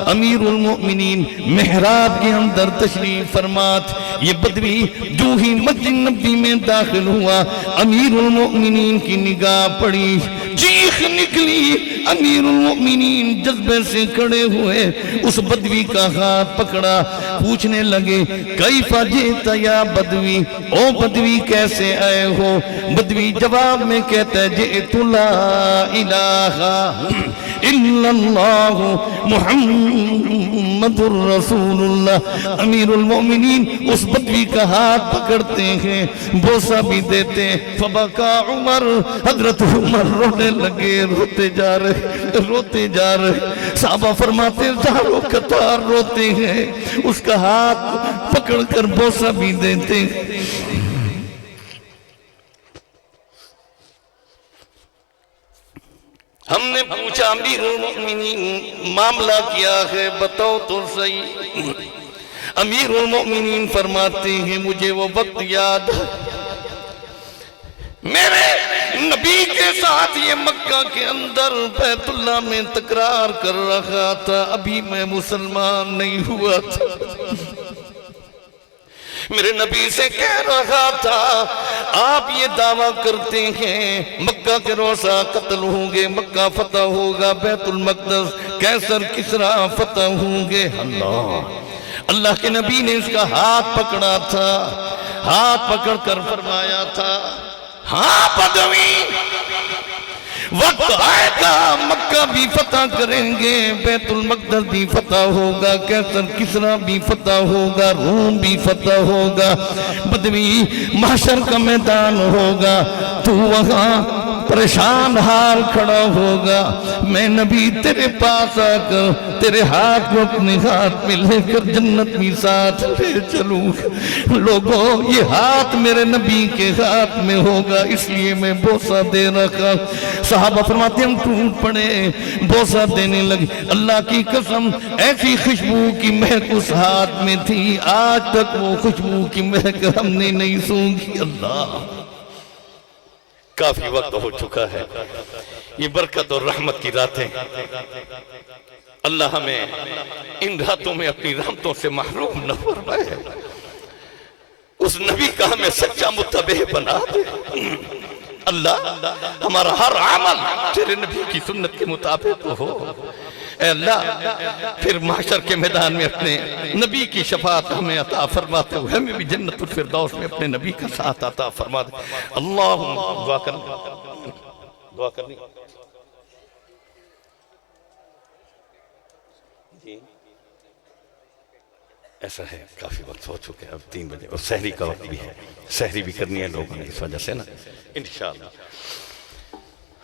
امیر المؤمنین محراب کے اندر تشریف فرمات، یہ بدوی جو ہی مسجد نبی میں داخل ہوا، امیر المؤمنین کی نگاہ پڑی، چیخ چیخ نکلی. امیر المؤمنین جذبے سے کھڑے ہوئے, اس بدوی کا ہاتھ پکڑا, پوچھنے لگے کیف جئت یا بدوی, او بدوی کیسے آئے ہو؟ بدوی جواب میں کہتا ہے جئت لا الہ الا اللہ محمد رسول اللہ. امیر المؤمنین اس بدوی کا ہاتھ پکڑتے ہیں, بوسہ بھی دیتے ہیں. فبکا عمر, حضرت عمر رونے لگے, روتے جا رہے. صحابہ فرماتے زاروں قطار روتے ہیں, اس کا ہاتھ پکڑ کر بوسہ بھی دیتے ہیں. ہم نے پوچھا امیر المؤمنین معاملہ کیا ہے, بتاؤ تو صحیح. امیر المؤمنین فرماتے ہیں مجھے وہ وقت یاد ہے, میرے نبی کے ساتھ یہ مکہ کے اندر بیت اللہ میں تکرار کر رہا تھا, ابھی میں مسلمان نہیں ہوا تھا. میرے نبی سے کہہ رہا تھا آپ یہ دعویٰ کرتے ہیں مکہ کے روسا قتل ہوں گے, مکہ فتح ہوگا, بیت المقدس کیسر کسرا فتح ہوں گے. اللہ کے نبی نے اس کا ہاتھ پکڑا تھا, ہاتھ پکڑ کر فرمایا تھا ہاں بدوی, وقت آئے گا مکہ بھی فتح کریں گے, بیت المقدس بھی فتح ہوگا, کیسر کسرا بھی فتح ہوگا, روم بھی فتح ہوگا. بدوی محشر کا میدان ہوگا, تو وہاں پریشان حال کھڑا ہوگا. میں نبی تیرے پاس آ کر تیرے ہاتھ کو اپنے ہاتھ میں لے کر جنت بھی ساتھ لے چلوں. لوگوں یہ ہاتھ میرے نبی کے ہاتھ میں ہوگا, اس لیے میں بوسہ دے رکھا. صحابہ فرماتے ہم ٹوٹ پڑے, بوسہ دینے لگے. اللہ کی قسم ایسی خوشبو کی مہک اس ہاتھ میں تھی, آج تک وہ خوشبو کی مہک ہم نے نہیں سونگھی. اللہ, کافی وقت ہو چکا ہے. یہ برکت اور رحمت کی راتیں, اللہ ہمیں ان راتوں میں اپنی رحمتوں سے محروم نہ فرمائے. اس نبی کا ہمیں سچا متبع بنا دے. اللہ ہمارا ہر عمل تیرے نبی کی سنت کے مطابق ہو. اے اللہ پھر محشر کے میدان میں اپنے نبی کی شفاعت ہمیں عطا فرماتے ہوئے ہمیں بھی جنت الفردوس میں اپنے نبی کا ساتھ عطا فرما دے. اللہم دعا کرنی ایسا ہے, کافی وقت ہو چکے, اب 3 بجے اور سحری کا وقت بھی ہے, سحری بھی کرنی ہے لوگوں نے اس وجہ سے نا انشاءاللہ.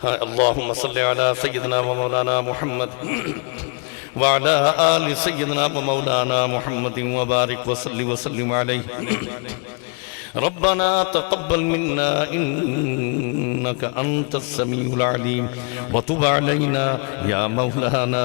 اللہم صلی علی سیدنا و مولانا محمد وعلی آل سیدنا و مولانا محمد وبارک وسلم علیہ. ربنا تقبل منا انك انت السميع العليم وتب علينا يا مولانا